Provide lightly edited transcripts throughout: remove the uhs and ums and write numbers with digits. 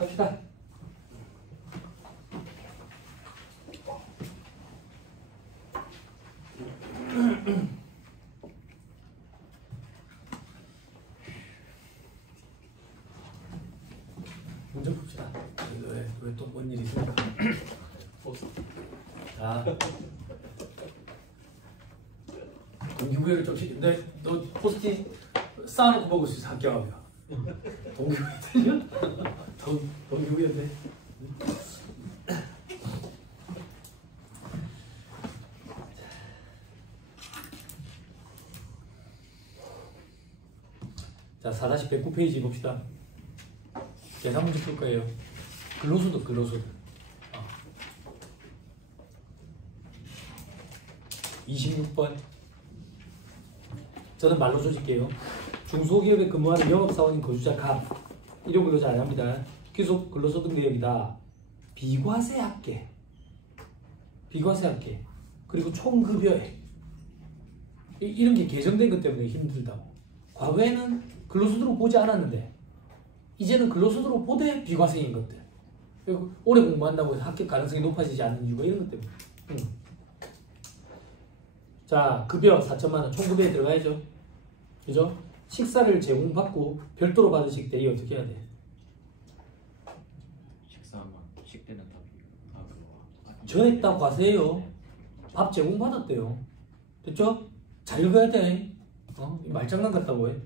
갑시다. 문제 봅시다. 왜 또 뭔 일이 있습니까? 자, 동기부여를 좀 시킨데 너 포스트잇 쌓아놓고 먹을 수 있어. 합격하면 동기부여 되냐? 동기부여인데. 자, 4-109페이지 봅시다. 계산 문제 풀 거예요. 근로소득. 26번. 저는 말로 조질게요. 중소기업에 근무하는 영업사원인 거주자 갑. 일용근로자 안 합니다. 귀속 근로소득 내역이다. 비과세합계. 그리고 총급여액. 이런 게 개정된 것 때문에 힘들다고. 과거에는 근로소득으로 보지 않았는데 이제는 근로소득으로 보되 비과세인 것들. 그리고 오래 공부한다고 해서 합격 가능성이 높아지지 않는 이유가 이런 것 때문에. 자, 급여 4천만 원, 총급여에 들어가야죠. 그죠? 식사를 제공받고 별도로 받으실 때 이 어떻게 해야 돼? 식대는 다 전액 다 과세예요. 밥 제공받았대요. 됐죠? 잘 읽어야 돼. 말장난 같다고 해.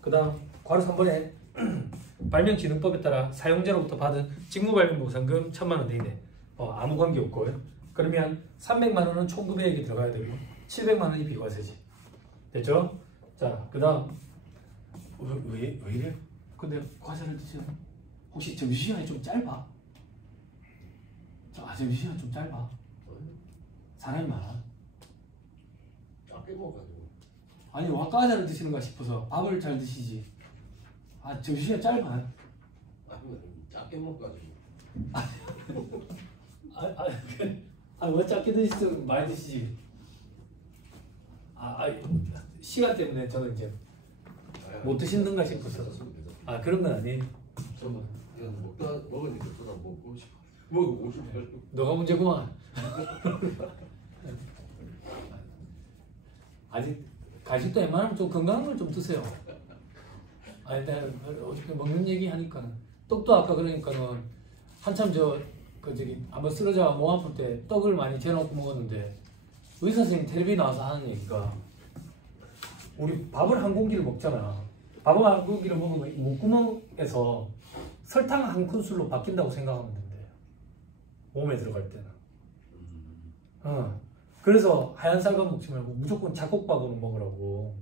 그 다음 괄호 3번에 발명진흥법에 따라 사용자로부터 받은 직무발명보상금 1,000만 원 내내 아무 관계 없고요. 그러면 300만 원은 총급여액이 들어가야 되고 700만 원이 비과세지. 됐죠? 자, 그 다음 왜 이래? 근데 과세를 드시는 혹시 점심시간이 좀 짧아? 점심시간 좀 짧아? 사람이 많아? 작게 먹어가지고. 아니, 와 과자를 드시는가 싶어서 밥을 잘 드시지. 점심시간 짧아? 작게 먹어가지고. 왜 작게 드시든 많이 드시지. 시간 때문에 저는 이제 못 드시는가 싶어서. 그런 건 아니에요. 저는 그냥 먹으니까 저도 먹고 싶어. 먹고 싶어. 너가 문제구만. 아직 간식도 웬만하면 좀 건강한 걸 좀 드세요. 내가 어저께 먹는 얘기 하니까 떡도 아까 그러니까는 한참 한번 쓰러져 몸 아플 때 떡을 많이 재놓고 먹었는데 의사 선생님 텔레비에 나와서 하는 얘기가 우리 밥을 한 공기를 먹잖아. 밥을 한 공기를 먹으면 목구멍에서 설탕 한 큰술로 바뀐다고 생각하면 된대요. 몸에 들어갈 때는. 그래서 하얀 쌀밥 먹지 말고 무조건 잡곡밥으로 먹으라고.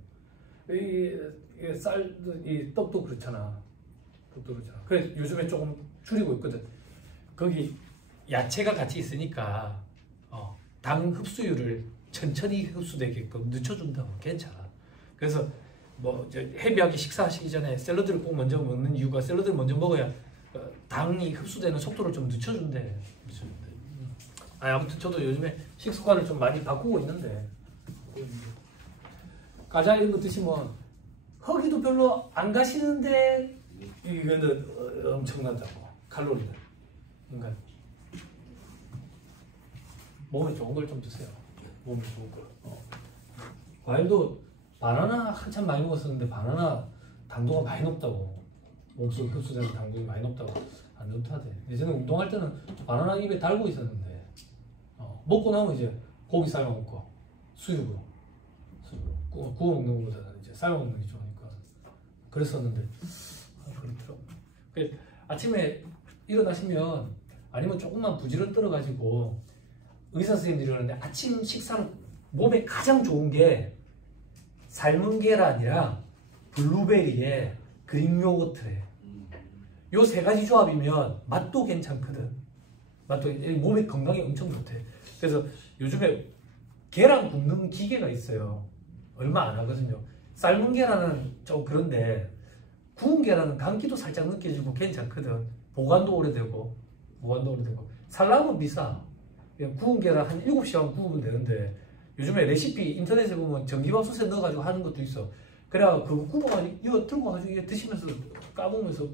이 떡도 그렇잖아. 그래서 요즘에 조금 줄이고 있거든. 거기 야채가 같이 있으니까 당 흡수율을 천천히 흡수되게끔 늦춰준다고. 괜찮아. 그래서 헤비하게 식사하시기 전에 샐러드를 꼭 먼저 먹는 이유가 샐러드를 먼저 먹어야 당이 흡수되는 속도를 좀 늦춰준대. 아무튼 저도 요즘에 식습관을 좀 많이 바꾸고 있는데 과자 이런 거 드시면 허기도 별로 안 가시는데 이거는 엄청나다고. 칼로리는. 그러니까 몸에 좋은 걸 좀 드세요. 몸에 좋은 거. 과일도 바나나 한참 많이 먹었었는데 바나나 당도가 많이 높다고. 몸속에 흡수되는 당도가 많이 높다고. 안 좋다대. 예전에 운동할 때는 바나나 입에 달고 있었는데 먹고 나면 이제 고기 삶아 먹고 수육으로 구워 먹는 것보다는 이제 삶아 먹는 게 좋으니까 그랬었는데 그렇더라고. 아침에 일어나시면 아니면 조금만 부지런 떨어가지고 의사 선생님들이 그러는데 아침 식사는 몸에 가장 좋은 게 삶은 계란이랑 블루베리에 그릭 요거트래. 요 세 가지 조합이면 맛도 괜찮거든. 맛도 몸에 건강에 엄청 좋대. 그래서 요즘에 계란 굽는 기계가 있어요. 얼마 안 하거든요. 삶은 계란은 좀 그런데 구운 계란은 감기도 살짝 느껴지고 괜찮거든. 보관도 오래되고 살라면 비싸. 그냥 구운 계란 한 7시간 구우면 되는데 요즘에 레시피 인터넷에 보면 전기밥솥에 넣어가지고 하는 것도 있어. 그래야 그거 구워가지고 이거 들고 가지고 드시면서 까보면서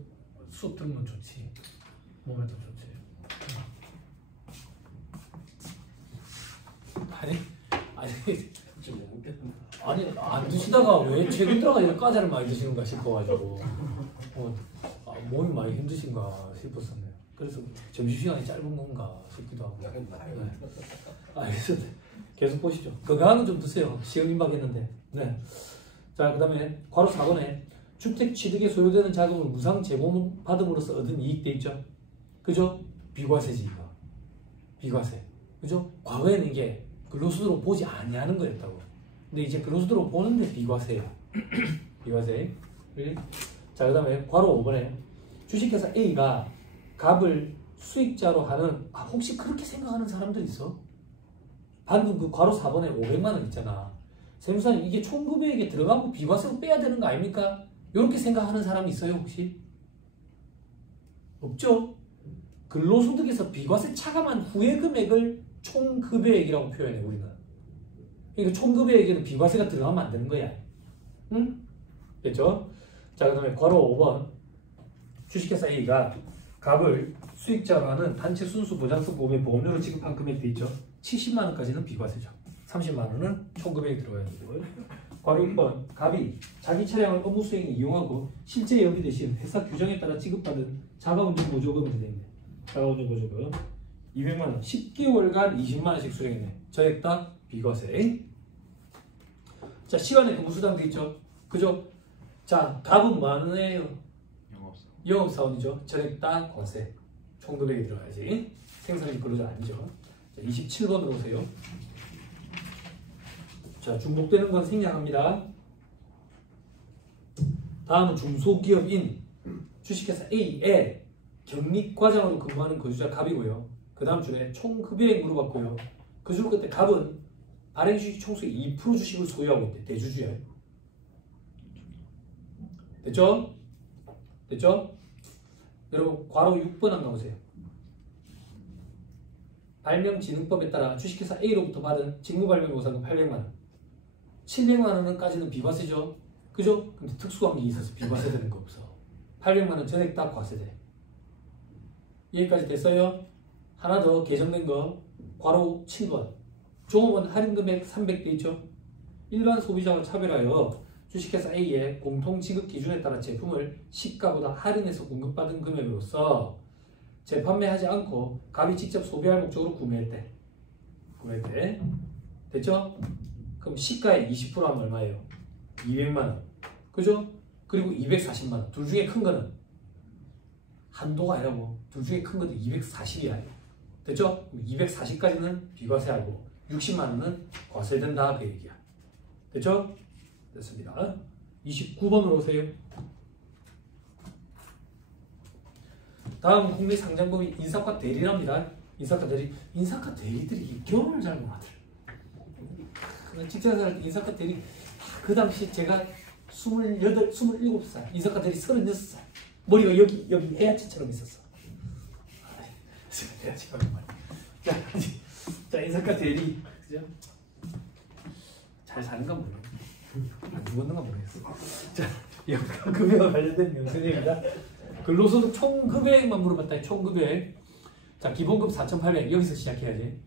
수업 들으면 좋지. 몸에 더 좋지. 아니 안 드시다가 왜 최근 들어가 이렇게 과자를 많이 드시는가 싶어가지고 몸이 많이 힘드신가 싶었었네요. 그래서 점심시간이 짧은 건가 싶기도 하고. 네. 알겠습니다. 계속 보시죠. 건강은 좀 드세요. 시험 임박했는데. 네. 자, 그 다음에 괄호 4번에 주택 취득에 소요되는 자금을 무상 제공받음으로써 얻은 이익 돼 있죠. 그죠? 비과세지 이거. 비과세. 그죠? 과거에는 이게 근로소득으로 보지 아니하는 거였다고. 근데 이제 근로소득으로 보는데 비과세예요. 비과세. 자, 그 다음에 괄호 5번에 주식회사 A가 갑을 수익자로 하는 혹시 그렇게 생각하는 사람들 있어? 방금 그 괄호 4번에 500만 원 있잖아. 세무사님 이게 총급액에 들어가고 비과세로 빼야 되는 거 아닙니까? 이렇게 생각하는 사람이 있어요 혹시? 없죠? 근로소득에서 비과세 차감한 후의 금액을 총급액이라고 표현해 우리는. 그러니까 총급액에는 비과세가 들어가면 안 되는 거야. 응? 됐죠? 자, 그 다음에 괄호 5번 주식회사 A가 갑을 수익자로 하는 단체 순수 보장성 보험에 보험료로 지급한 금액도 있죠. 70만 원까지는 비과세죠. 30만 원은 총급액이 들어가야 되고. 괄호 6번 갑이 자기 차량을 업무 수행에 이용하고 실제 여비 대신 회사 규정에 따라 지급받은 자가운전 보조금이 되겠네. 자가운전 보조금 200만 원 10개월간 20만 원씩 수령했네. 저액 다 비과세. 자, 시간에 근무수당도 있죠. 그죠? 자, 갑은 뭐 하는 애예요? 영업사원이죠. 저액 다 과세. 총급액이 들어가야지. 생산직 근로자 아니죠. 자, 27번으로 오세요. 자, 중복되는 건 생략합니다. 다음은 중소기업인 주식회사 A에 경리과장으로 근무하는 거주자 갑이고요. 그 다음 줄에 총급여액 물어봤고요. 그 줄 끝에 갑은 발행주식 총수의 2% 주식을 소유하고 있대. 대주주야. 됐죠? 됐죠? 여러분 괄호 6번 한번 보세요. 발명진흥법에 따라 주식회사 A로부터 받은 직무발명보상금 800만 원 700만 원까지는 비과세죠. 그죠? 근데 특수관계가 있어서 비과세 되는 거 없어. 800만 원 전액 다 과세돼. 여기까지 됐어요? 하나 더 개정된 거 괄호 7번 종업원 할인금액 300대 있죠? 일반 소비자와 차별하여 주식회사 A의 공통지급 기준에 따라 제품을 시가보다 할인해서 공급받은 금액으로서 재판매하지 않고 갑이 직접 소비할 목적으로 구매했대. 됐죠? 그럼 시가의 20% 하면 얼마예요? 200만원. 그죠? 그리고 240만원. 둘 중에 큰 거는 한도가 아니라고. 둘 중에 큰 것도 240이야. 됐죠? 240까지는 비과세하고 60만원은 과세된다 그 얘기야. 됐죠? 됐습니다. 29번으로 오세요. 다음 국내 상장법인 인사과 대리랍니다. 인사과 대리. 인사과 대리들이 경험을 잘 못하더라. 직장에서 인사과 대리 그 당시 제가 27살 인사과 대리 36살 머리가 여기 해야지처럼 있었어. 자, 인사과 대리 그죠? 잘 사는가 모르겠어. 안 죽었는가 모르겠어. 자, 급여와 관련된 명세입니다. 근로소득 총급여액만 물어봤다. 총급여액. 자, 기본급 4,800 여기서 시작해야지.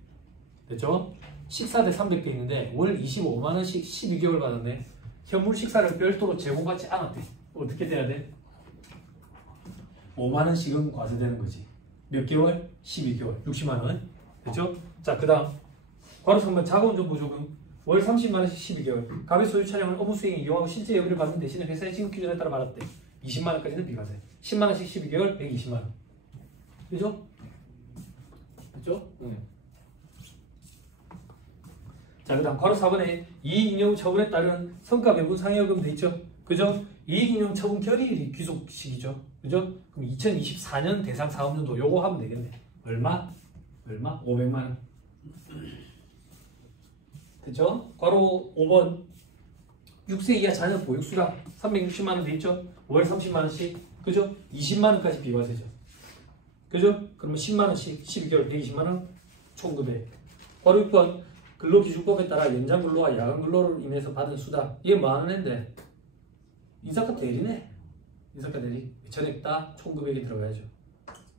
됐죠? 식사대 300개 있는데 월 25만원씩 12개월 받았네. 현물 식사를 별도로 제공받지 않았대. 어떻게 돼야 돼? 5만원씩은 과세되는 거지. 몇 개월? 12개월. 60만원. 됐죠? 자, 그 다음 괄호 3번 자가운전 보조금 월 30만원씩 12개월. 갑의 소유 차량을 업무 수행에 이용하고 실제 여비를 받는 대신에 회사의 지급 기준에 따라 받았대. 20만원까지는 비과세. 10만원씩 12개월 120만원. 그죠? 됐죠? 응. 자, 그 다음 괄호 4번에 이익잉여 처분에 따른 성과 배분 상여금 돼 있죠? 그죠? 이익잉여 처분 결의일이 귀속시기죠? 그죠? 그럼 2024년 대상 사업연도 요거 하면 되겠네. 얼마? 500만원. 됐죠? 괄호 5번 6세 이하 자녀 보육수당 360만원 돼 있죠? 월 30만원씩. 그죠? 20만원까지 비과세죠. 그죠? 그러면 10만원씩 12개월 120만원 총급액. 괄호 6번 근로기준법에 따라 연장근로와 야간근로로 인해서 받은 수당. 이게 뭐하는 애인데? 인사과 대리네. 인사과 대리. 전액 다 총급액이 들어가야죠.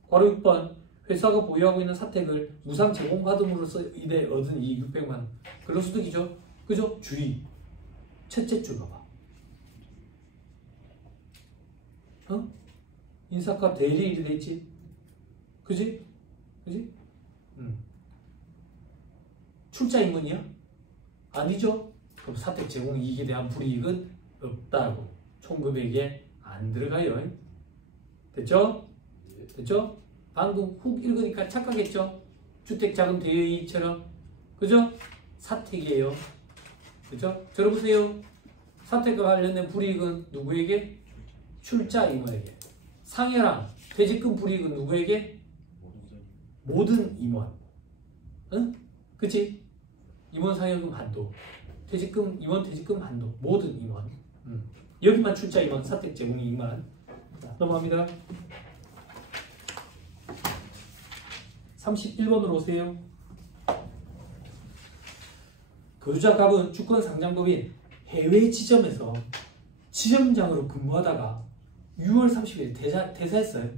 괄호 6번 회사가 보유하고 있는 사택을 무상 제공받음으로써 이래 얻은 이익 600만 원. 근로소득이죠. 그죠? 주의. 첫째 줄 봐봐. 어? 인사값 대리일이 돼 있지? 그지? 그지? 출자 임금이야? 아니죠? 그럼 사택 제공 이익에 대한 불이익은 없다고. 총금액에 안 들어가요. 됐죠? 됐죠? 방금 훅 읽으니까 착각했죠? 주택자금 대여이익처럼. 그죠? 사택이에요. 그죠? 들어보세요. 사택과 관련된 불이익은 누구에게? 출자 임원에게. 상여랑 퇴직금 불이익은 누구에게? 모든 임원. 응? 그치? 임원 상여금 한도. 퇴직금, 임원 퇴직금 한도. 모든 임원. 여기만 출자 임원, 사택 제공 이익만. 자, 넘어갑니다. 31번으로 오세요. 거주자 갑은 주권 상장법인 해외 지점에서 지점장으로 근무하다가 6월 30일 퇴사했어요.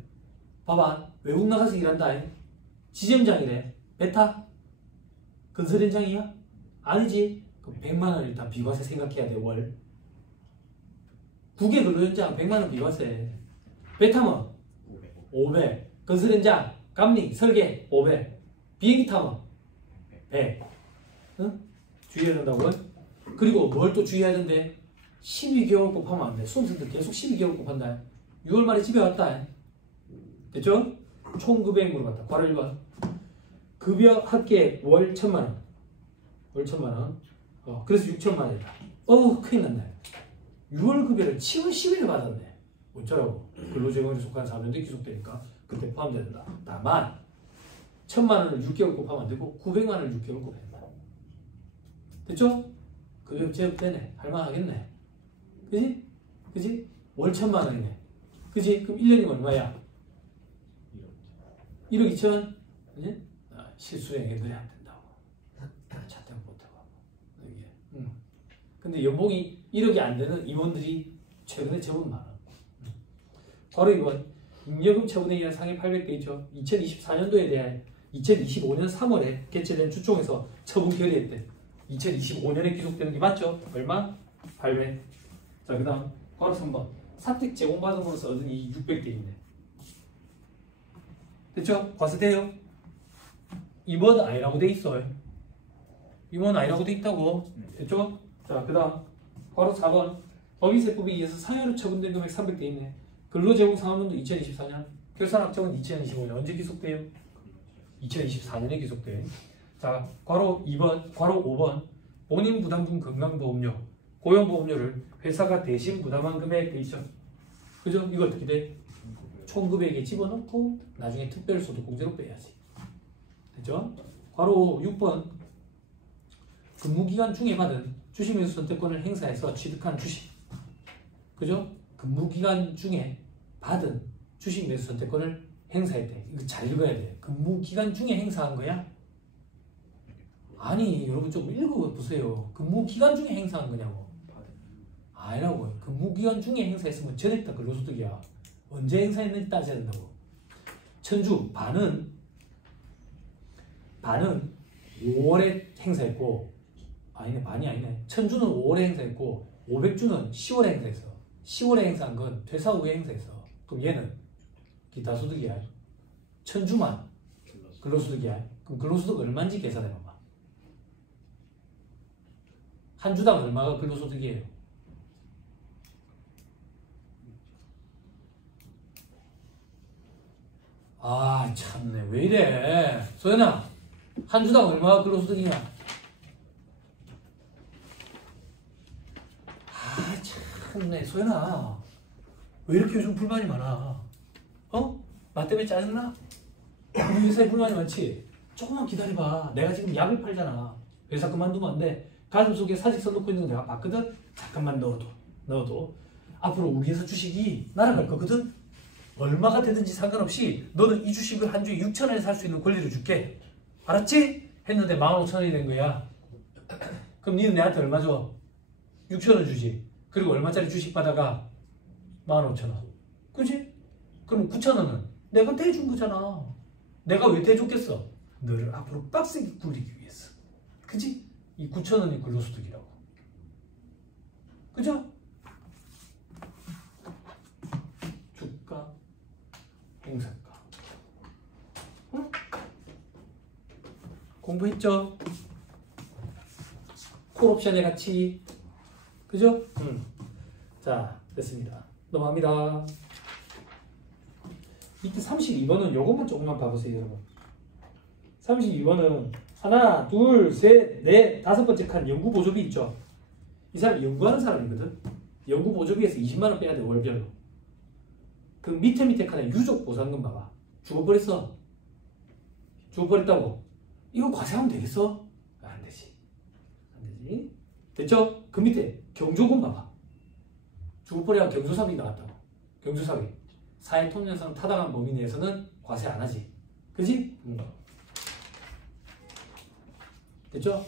봐봐. 외국 나가서 일한다. 지점장이래. 베타? 건설 현장이야? 아니지. 그럼 100만 원 일단 비과세 생각해야 돼. 월. 국외 근로 현장 100만 원 비과세. 베타면 500. 건설 현장 감리 설계 500. 비행기 타면 100. 응? 주의해야 된다고요? 그리고 뭘 또 주의해야 되는데 12개월 곱하면 안 돼. 수험생들 계속 12개월 곱한다. 6월 말에 집에 왔다. 됐죠? 총 금액 물어봤다. 괄호 1번. 급여 합계 월 1,000만 원. 월 1,000만 원. 그래서 6,000만 원이다. 큰일 났네. 6월 급여를 7월 10일에 받았네. 어쩌라고. 근로제공에 속한 사업인데 기속되니까 그때 포함된다. 다만 1,000만 원을 6개월 곱하면 안 되고 900만 원을 6개월 곱해야 된다. 됐죠? 급여 제압되네. 할만하겠네. 그지? 그지? 월 1,000만 원이네. 그지? 그럼 1년이면 얼마야? 1억 2천? 그지? 실수령액들이 안 된다고. 차 때문에 못하고. 이게. 근데 연봉이 1억이 안 되는 임원들이 최근에 제법 많아. 바로 이번 임여금 처분에 의한 상해 800대 있죠. 2024년도에 대한 2025년 3월에 개최된 주총에서 처분 결의했대. 2025년에 기록되는 게 맞죠? 얼마? 800. 자, 그 다음 괄호 3번. 사택 제공받음으로써 얻은 이 600대 있네. 됐죠? 과세돼요? 임원 아니라고 돼 있어요. 임원 아니라고 돼 있다고. 됐죠? 자, 그 다음 괄호 4번. 법인세법에 의해서 상여로 처분된 금액 300대 있네. 근로제공 상환론도 2024년. 결산학적은 2025년. 언제 기속돼요? 2024년에 기속돼요. 자, 괄호 2번, 괄호 5번. 본인 부담금 건강보험료, 고용보험료를 회사가 대신 부담한 금액 돼 있죠. 그죠? 이거 어떻게 돼? 총 금액에 집어넣고 나중에 특별소득공제로 빼야지. 됐죠? 괄호 6번. 근무기간 중에 받은 주식매수 선택권을 행사해서 취득한 주식. 그죠? 근무기간 중에 받은 주식매수 선택권을 행사했대. 이거 잘 읽어야 돼. 근무기간 중에 행사한 거야? 아니, 여러분 좀 읽어보세요. 근무기간 중에 행사한 거냐고. 아니라고. 근무기간 중에 행사했으면 전액 다 근로소득이야. 언제 행사했는지 따져야 된다고. 천주 반은 5월에 행사했고, 아니네, 반이 아니네. 천주는 5월에 행사했고 500주는 10월에 행사했어. 10월에 행사한 건 퇴사 후에 행사했어. 그럼 얘는 기타 소득이야. 천주만 근로소득이야. 그럼 근로소득 얼마인지 계산해봐봐. 한 주당 얼마가 근로소득이에요? 아, 참네. 왜 이래? 소연아, 한 주당 얼마가 근로소득이냐? 아, 참네. 소연아, 왜 이렇게 요즘 불만이 많아? 나 때문에 짜증나? 우리 회사에 불만이 많지? 조금만 기다려봐. 내가 지금 약을 팔잖아. 회사 그만두면 안 돼. 가슴 속에 사직서 넣고 있는 거 내가 봤거든? 잠깐만 넣어도. 앞으로 우리 회사 주식이 날아갈 거거든? 얼마가 되든지 상관없이 너는 이 주식을 한 주에 6,000원에 살 수 있는 권리를 줄게. 알았지? 했는데 15,000원이 된 거야. 그럼 니는 내한테 얼마 줘? 6,000원 주지. 그리고 얼마짜리 주식 받아가? 15,000원. 그지? 그럼 9,000원은 내가 대준 거잖아. 내가 왜 대줬겠어? 너를 앞으로 빡세게 굴리기 위해서. 그지? 이 9,000원이 근로소득이라고. 그죠? 주가, 행사가. 응? 공부했죠? 콜옵션의 가치. 그죠? 자, 됐습니다. 넘어갑니다. 이때 32번은 요것만 조금만 봐보세요, 여러분. 32번은 하나, 둘, 셋, 넷, 다섯 번째 칸 연구보조비 있죠? 이 사람이 연구하는 사람이거든? 연구보조비에서 20만원 빼야 돼, 월별로. 그 밑에 칸에 유족보상금 봐봐. 죽어버렸어. 죽어버렸다고. 이거 과세하면 되겠어? 안 되지. 안 되지. 됐죠? 그 밑에 경조금 봐봐. 죽어버려야 경조사비 나왔다고. 경조사비. 사회통념상 타당한 범위 내에서는 과세 안 하지. 그지? 됐죠?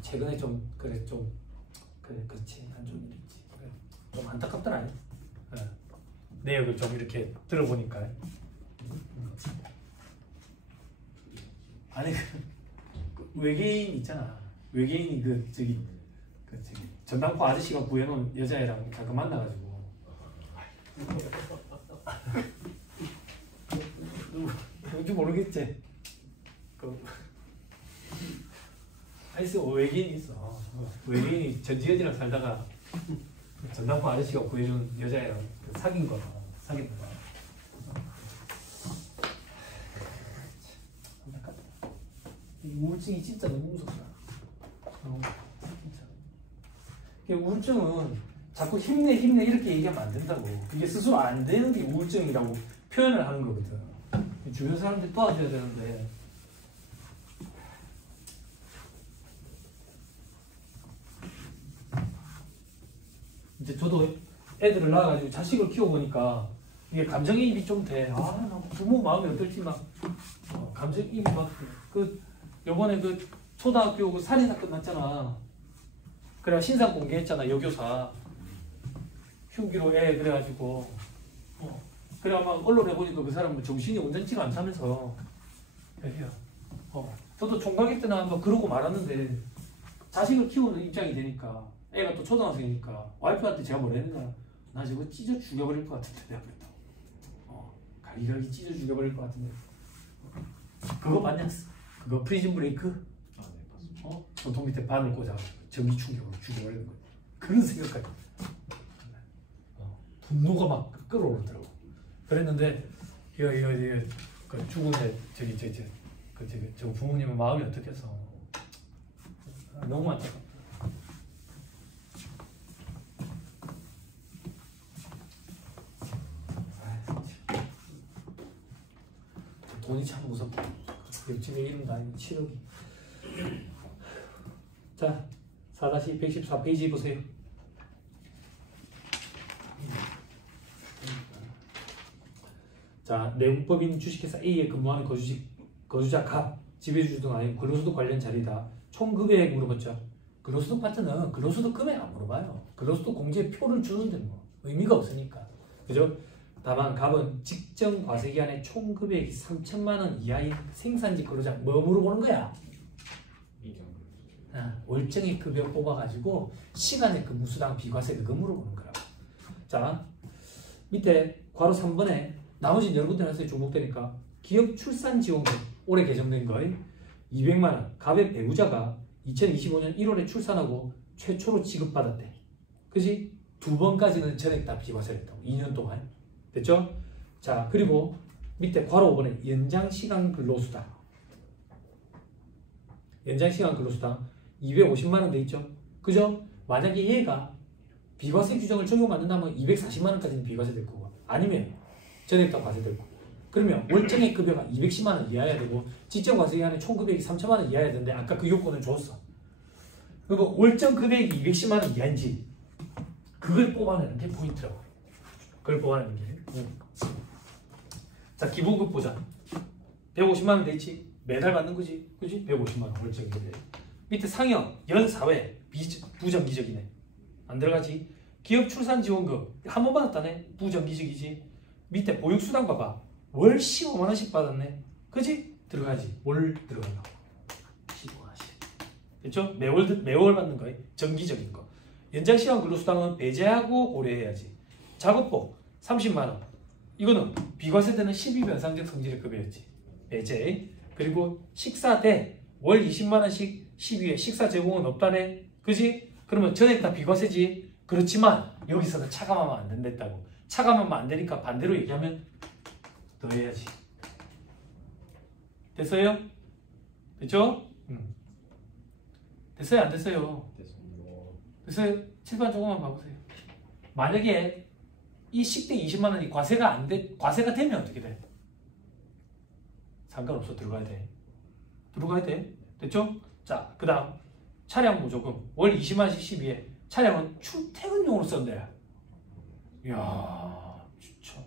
최근에 좀 그렇지 안 좋은 일이 있지. 그래. 좀 안타깝더라. 내역을 좀 이렇게 들어보니까. 아니 그 외계인 있잖아. 외계인이 저기 전당포 아저씨가 구해놓은 여자애랑 가끔 만나가지고. 누군지 모르겠지. 하여튼 외계인이 있어. 외계인이 전지현이랑 살다가 전당포 아저씨가 구해준 여자애랑 사귄 거야. 안타깝다. 이 우울증이 진짜 너무 무섭다. 진짜. 우울증은 자꾸 힘내 이렇게 얘기하면 안 된다고. 이게 스스로 안 되는 게 우울증이라고 표현을 하는 거거든. 주변 사람들이 도와줘야 되는데. 이제 저도 애들을 낳아가지고 자식을 키워보니까 이게 감정이입이 좀 돼. 나 부모 마음이 어떨지 막 감정이입이 막 요번에 초등학교 살인사건 났잖아. 그래 신상 공개했잖아. 여교사 흉기로 애 그래가지고 그래 막 언론에 보니까 그 사람은 정신이 온전치가 않다면서 얘기야. 저도 총각일 때나 한번 그러고 말았는데 자식을 키우는 입장이 되니까 애가 또 초등학생이니까 와이프한테 제가 뭐라 했는가. 나 저거 찢어 죽여버릴 것 같은데 내가 그랬다고. 갈기갈기 찢어 죽여버릴 것 같은데. 그거 봤냐? 그거 프리즌 브레이크? 네, 봤습니다. 전통 밑에 바늘 꽂아 전기 충격으로 죽여버리는 거야. 그런 생각까지. 분노가 막 끌어오르더라고. 그랬는데 이거 죽은 애 저 부모님은 마음이 어떻겠어. 너무 안타깝다. 돈이 참 무섭다. 집에 이름도 아니고 7억이. 자, 4-114페이지 보세요. 자, 내국법인 주식회사 A에 근무하는 거주자 갑, 지배주주 등 아닌 근로소득 관련 자리다. 총 금액 물어봤죠. 근로소득 파트는 근로소득 금액 안 물어봐요. 근로소득 공제에 표를 주는데 뭐 의미가 없으니까. 그죠? 다만 갑은 직전 과세기간에 총 금액이 3천만 원 이하인 생산직 근로자 뭐 물어보는 거야? 월정액 급여 뽑아가지고 시간의 근무 수당 비과세 그거 물어보는 거라고. 자, 밑에 괄호 3번에 나머지 여러분들한테 중복되니까 기업 출산 지원금 올해 개정된 거에 200만 원 갑의 배우자가 2025년 1월에 출산하고 최초로 지급받았대. 그지? 2번까지는 전액 다 비과세됐다고. 2년 동안. 됐죠? 자, 그리고 밑에 괄호 5번에 연장시간 근로수당. 연장시간 근로수당 250만 원 돼 있죠? 그죠? 만약에 얘가 비과세 규정을 적용받는다면 240만 원까지는 비과세 될 거고 아니면 전액 다 과세될 거고. 그러면 월정액 급여가 210만 원 이하여야 되고 직전 과세기간에 총 금액이 3천만 원 이하여야 되는데 아까 그 요건을 줬어. 그리고 월정 금액이 210만 원 이하인지 그걸 뽑아내는 게 포인트라고. 그걸 뽑아내는 게. 자, 기본급 보자. 150만 원 돼 있지? 매달 받는 거지. 그지? 150만 원 월정액. 밑에 상여, 연사회, 부정기적이네. 안 들어가지? 기업 출산 지원금 한 번 받았다네. 부정기적이지. 밑에 보육수당 봐봐. 월 15만 원씩 받았네. 그지? 들어가지. 월 들어간다. 15만 원씩. 됐죠? 매월 받는 거예요. 정기적인 거. 연장시간 근로수당은 배제하고 고려해야지. 작업복 30만 원. 이거는 비과세되는 12변상적 성질의 급여였지. 배제. 그리고 식사대 월 20만 원씩 12회 식사 제공은 없다네. 그지? 그러면 전액 다 비과세지. 그렇지만 여기서는 차감하면 안 된다고. 차감하면 안 되니까 반대로 얘기하면 더 해야지. 됐어요? 됐죠? 됐어요? 안 됐어요? 됐습니다. 됐어요? 칠판 조금만 봐보세요. 만약에 이 식대 20만 원이 과세가 되면 어떻게 돼? 상관없어. 들어가야 돼. 들어가야 돼. 됐죠? 자, 그 다음 차량 보조금 월 20만 원씩 12회. 차량은 출퇴근용으로 쓴대. 이야, 진짜.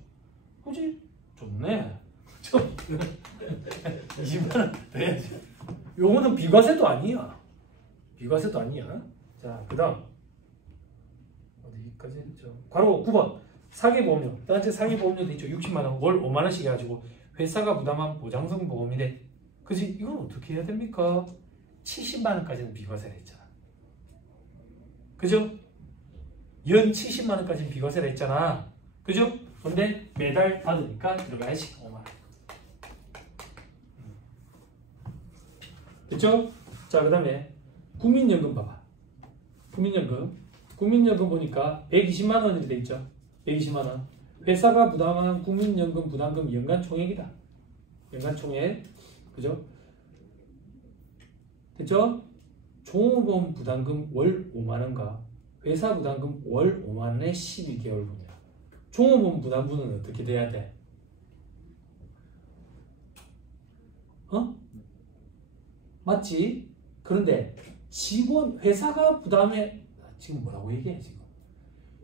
그지? 좋네. 20만 원 더 해야지. 요거는 비과세도 아니야. 비과세도 아니야. 자, 그 다음 어디까지 했죠? 괄호 9번 사기보험료. 단체 사기보험료도 있죠. 60만 원, 월 5만 원씩 해가지고 회사가 부담한 보장성 보험이래. 그지? 이건 어떻게 해야 됩니까? 70만 원까지는 비과세를 했잖아. 그죠? 연 70만 원까지는 비과세를 했잖아. 그죠? 근데 매달 받으니까 들어가야지. 5만 원. 됐죠? 자, 그 다음에 국민연금 봐봐. 국민연금 보니까 120만 원이 돼 있죠. 120만 원. 회사가 부담한 국민연금 부담금 연간 총액이다. 연간 총액. 그죠? 됐죠? 종업원 부담금 월 5만 원과 회사 부담금 월 5만 원의 12개월분이야. 종업원 부담분은 어떻게 돼야 돼? 맞지? 그런데 회사가 부담해. 지금 뭐라고 얘기해 지금?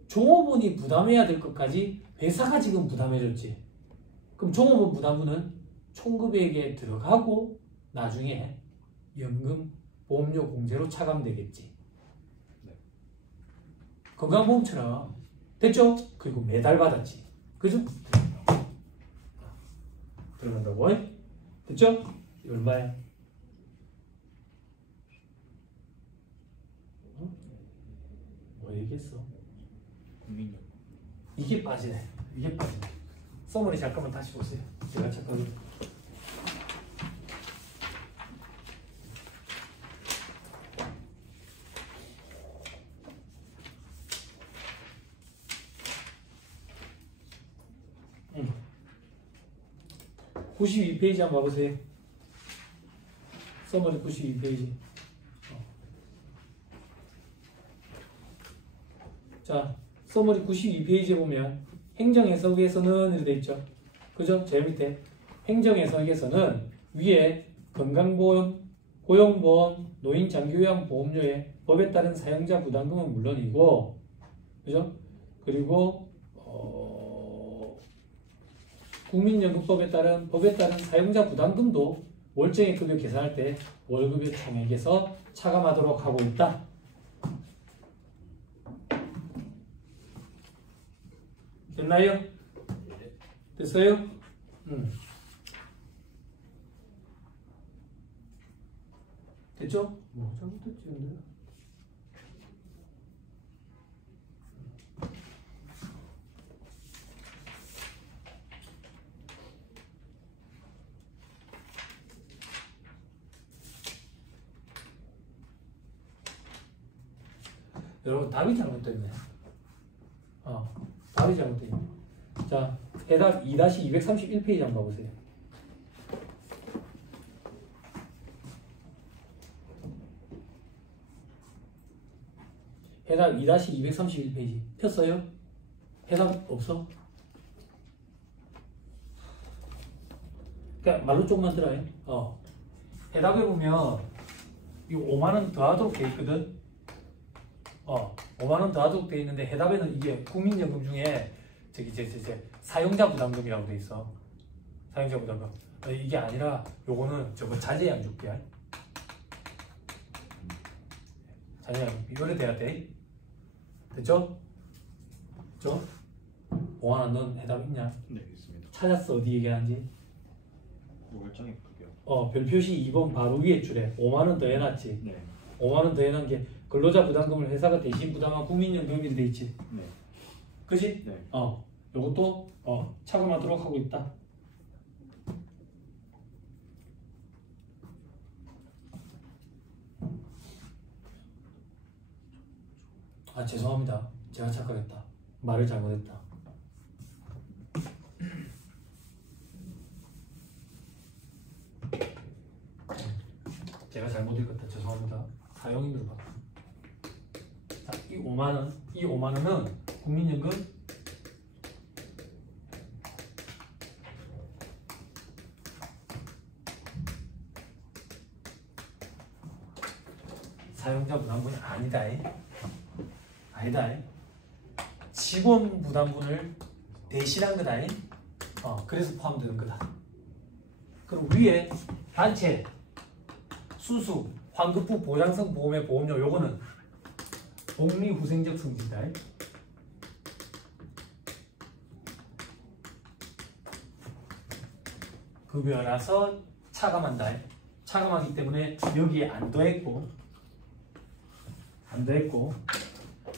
종업원이 부담해야 될 것까지 회사가 지금 부담해줬지. 그럼 종업원 부담분은 총급액에 들어가고 나중에 연금 보험료 공제로 차감되겠지. 네. 건강보험처럼. 됐죠? 그리고 매달 받았지. 그죠? 들어간다고. 됐죠? 얼마야? 뭐 얘기했어? 국민연금. 이게 빠지네. 써머리 잠깐만 다시 보세요. 제가 잠깐. 응. 92페이지 한번 봐보세요. 써머리 92페이지. 자, 써머리 92페이지에 보면 행정해석에서는 이렇게 돼 있죠. 그죠? 제일 밑에 행정해석에서는 위에 건강보험, 고용보험, 노인장기요양보험료에 법에 따른 사용자 부담금은 물론이고, 그죠? 그리고 국민연금법에 따른 사용자 부담금도 월정액 급여 계산할 때 월급의 총액에서 차감하도록 하고 있다. 됐나요? 됐어요? 됐죠? 뭐 잘못했지 근데? 여러분 답이 잘못됐네. 답이 잘못됐네. 자, 해답 2-231페이지 한번 봐보세요. 해답 2-231페이지 폈어요? 해답 없어? 그러니까 말로 조금만 들어요. 해답에 보면 이 5만원 더하도록 돼 있거든. 5만원 더하도록 돼 있는데 해답에는 이게 국민연금 중에 사용자 부담금이라고 돼 있어. 사용자 부담금. 이게 아니라 요거는 저거 자제양 줄게. 자제양 이거를 돼야 돼. 됐죠? 됐죠? 봉환아, 넌 해답 있냐? 네, 있습니다. 찾았어. 어디 얘기하는지? 월정액 급여. 별표시 2번 바로 위에 줄에 5만 원 더 해놨지. 네. 5만 원 더 해놓은 게 근로자 부담금을 회사가 대신 부담한 국민연금이 돼 있지. 네. 그지? 네. 요것도 차감하도록 하고 있다. 죄송합니다. 제가 착각했다. 말을 잘못했다. 제가 잘못 읽었다. 죄송합니다. 사용인으로 봐. 자, 이 5만 원은 국민연금 사용자 부담분이 아니다. 아니다. 직원 부담분을 대신한 거다. 그래서 포함되는 거다. 그럼 위에 단체 수수 환급부 보장성 보험의 보험료 요거는 복리후생적 성질이다. 급여라서 차감한다. 차감하기 때문에 여기에 안 더했고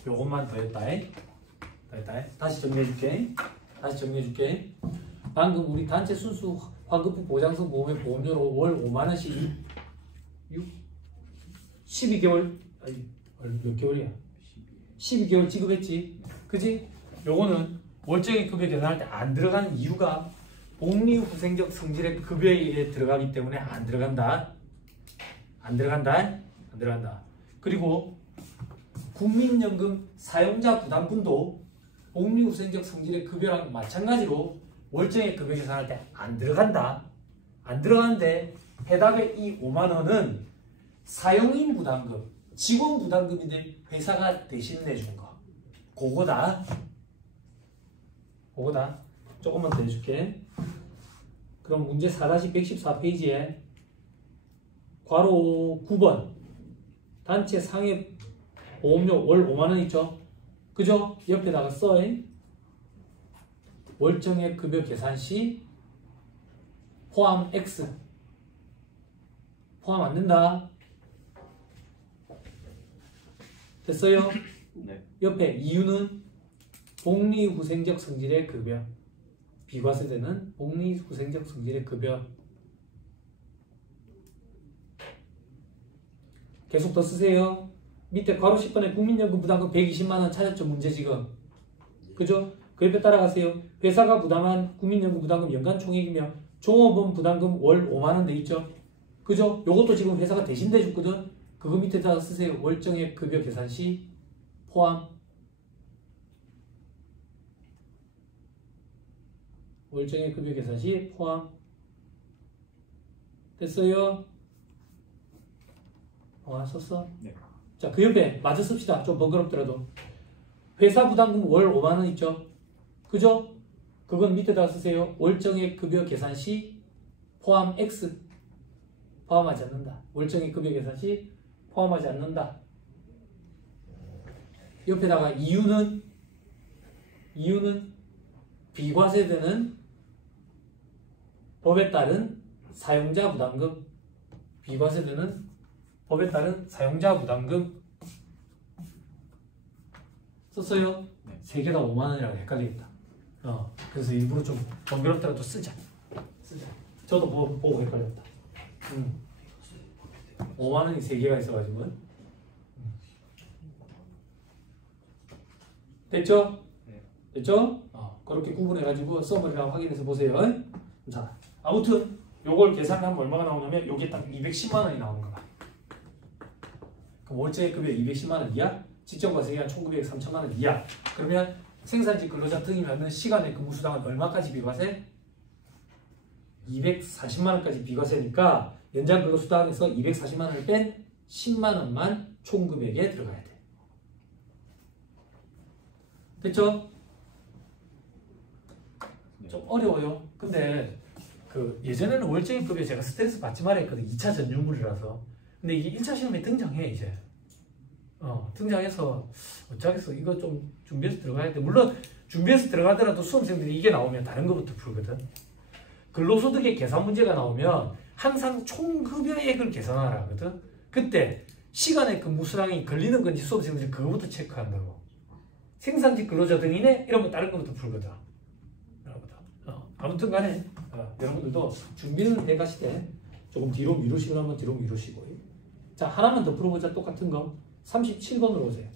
요것만 더했다. 다시 정리해줄게. 방금 우리 단체 순수 환급부 보장성 보험의 보험료로 월 5만원씩 12개월 몇 개월이야? 12개월 지급했지. 그지? 요거는 월정액 급여 계산할 때 안 들어가는 이유가 복리후생적 성질의 급여에 들어가기 때문에 안 들어간다. 그리고 국민연금 사용자 부담분도 복리후생적 성질의 급여랑 마찬가지로 월정액 급여 계산할 때 안 들어간다. 안 들어가는데 해답의 이 5만 원은 사용인 부담금, 직원 부담금인데 회사가 대신 내준 거. 그거다. 조금만 더 해줄게. 그럼 문제 4-114페이지에 괄호 9번 단체 상해 보험료 월 5만 원 있죠? 그죠? 옆에다가 써. 월정액 급여 계산 시 포함 X. 포함 안 된다. 됐어요? 네. 옆에 이유는 복리후생적 성질의 급여. 비과세되는 복리후생적 성질의 급여. 계속 더 쓰세요. 밑에 괄호 10번에 국민연금 부담금 120만 원 찾았죠? 문제 지금. 그죠? 그 옆에 따라가세요. 회사가 부담한 국민연금 부담금 연간 총액이며 종업원 부담금 월 5만 원 돼 있죠? 그죠? 요것도 지금 회사가 대신 대줬거든? 그거 밑에다가 쓰세요. 월정액 급여 계산 시 포함. 월정액 급여 계산 시 포함. 됐어요? 썼어? 네. 자, 그 옆에 마저 씁시다. 좀 번거롭더라도. 회사 부담금 월 5만 원 있죠? 그죠? 그건 밑에다가 쓰세요. 월정액 급여 계산 시 포함 X. 포함하지 않는다. 월정액 급여 계산 시 포함하지 않는다. 옆에다가 이유는 비과세되는 법에 따른 사용자 부담금. 비과세되는 법에 따른 사용자 부담금. 썼어요? 네. 세 개 다 5만 원이라고 헷갈리겠다. 그래서 일부러 좀 번거롭더라도 쓰자. 저도 보고 헷갈렸다. 5만 원이 세 개가 있어가지고. 됐죠? 네. 됐죠? 그렇게 구분해가지고 써버리라고 확인해서 보세요. 자, 아무튼 요걸 계산하면 얼마가 나오냐면 요게 딱 210만 원이 나오는 거야. 그럼 월정액 급여 210만 원 이하, 직전과세기한 총급액 3천만 원 이하. 그러면 생산직 근로자 등이 받는 시간의 근무수당은 얼마까지 비과세? 240만 원까지 비과세니까 연장 근로수당에서 240만 원을 뺀 10만 원만 총급액에 들어가야 돼. 됐죠? 네. 좀 어려워요. 근데 그 예전에는 월정액 급여 제가 스트레스 받지 말라 했거든. 2차 전유물이라서. 근데 이게 1차 시험에 등장해 이제. 등장해서 어쩌겠어. 이거 좀 준비해서 들어가야 돼. 물론 준비해서 들어가더라도 수험생들이 이게 나오면 다른 것부터 풀거든. 근로소득의 계산 문제가 나오면 항상 총급여액을 계산하라 하거든. 그때 시간에 근무 수당이 걸리는 건지 수험생들이 그거부터 체크한다고. 생산직 근로자 등이네? 이러면 다른 것부터 풀거든. 아무튼 간에 여러분들도 준비는 해가시되 조금 뒤로 미루시려면 뒤로 미루시고. 자, 하나만 더 풀어보자. 똑같은 거 37번으로 오세요.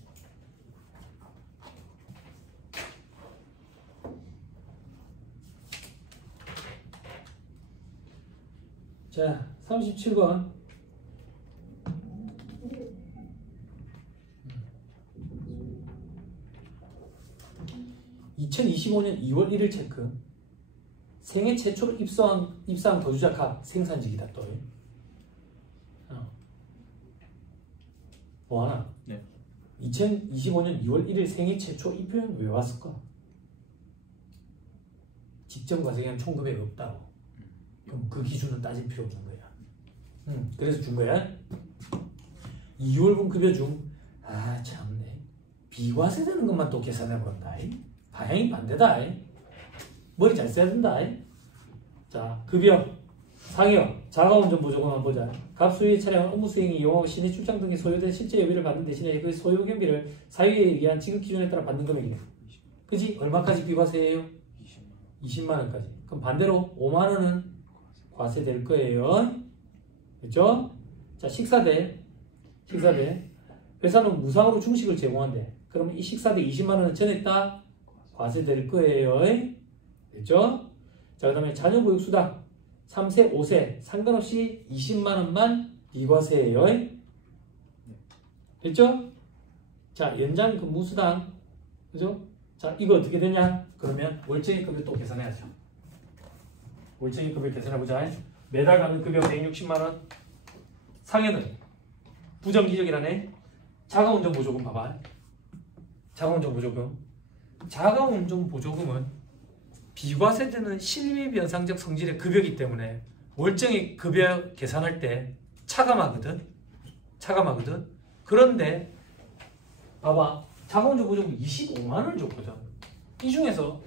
자, 37번. 2025년 2월 1일 체크. 생애 최초로 입사한 거주자가 생산직이다 또. 뭐하나? 네. 2025년 2월 1일 생애 최초 이 표현 왜 왔을까? 직접 과세한 총급액 없다고. 그럼 그 기준은 따질 필요 없는 거야. 그래서 준 거야. 2월분 급여 중 참네. 비과세 되는 것만 또 계산해 본다. 방향이 반대다. 머리 잘 써야 된다. 자, 급여, 상여, 자가운전 보조금 한번 보자. 갑수의 차량은 업무 수행이 이용하고 시내 출장 등의 소요된 실제 예비를 받는 대신에 그 소요 경비를 사유에 의한 지급 기준에 따라 받는 금액이네. 그지? 얼마까지 비과세예요? 20만 원까지. 그럼 반대로 5만 원은 과세될 거예요. 그렇죠? 자, 식사대. 회사는 무상으로 중식을 제공한대. 그러면 이 식사대 20만 원은 전액 다 과세될 거예요. 됐죠? 자, 그 다음에 자녀보육수당 3세, 5세 상관없이 20만 원만 비과세예요. 됐죠? 자, 연장 근무수당. 그죠? 자, 이거 어떻게 되냐? 그러면 월정액 급여 또 계산해야죠. 월정액 급여 계산해보자. 매달 받는 급여 160만 원. 상여는 부정기적이라네. 자가운전 보조금 봐봐. 자가운전 보조금은 비과세되는 실비변상적 성질의 급여이기 때문에 월정액 급여 계산할 때 차감하거든. 그런데 봐봐. 자가운전 보조금 25만 원을 줬거든. 이 중에서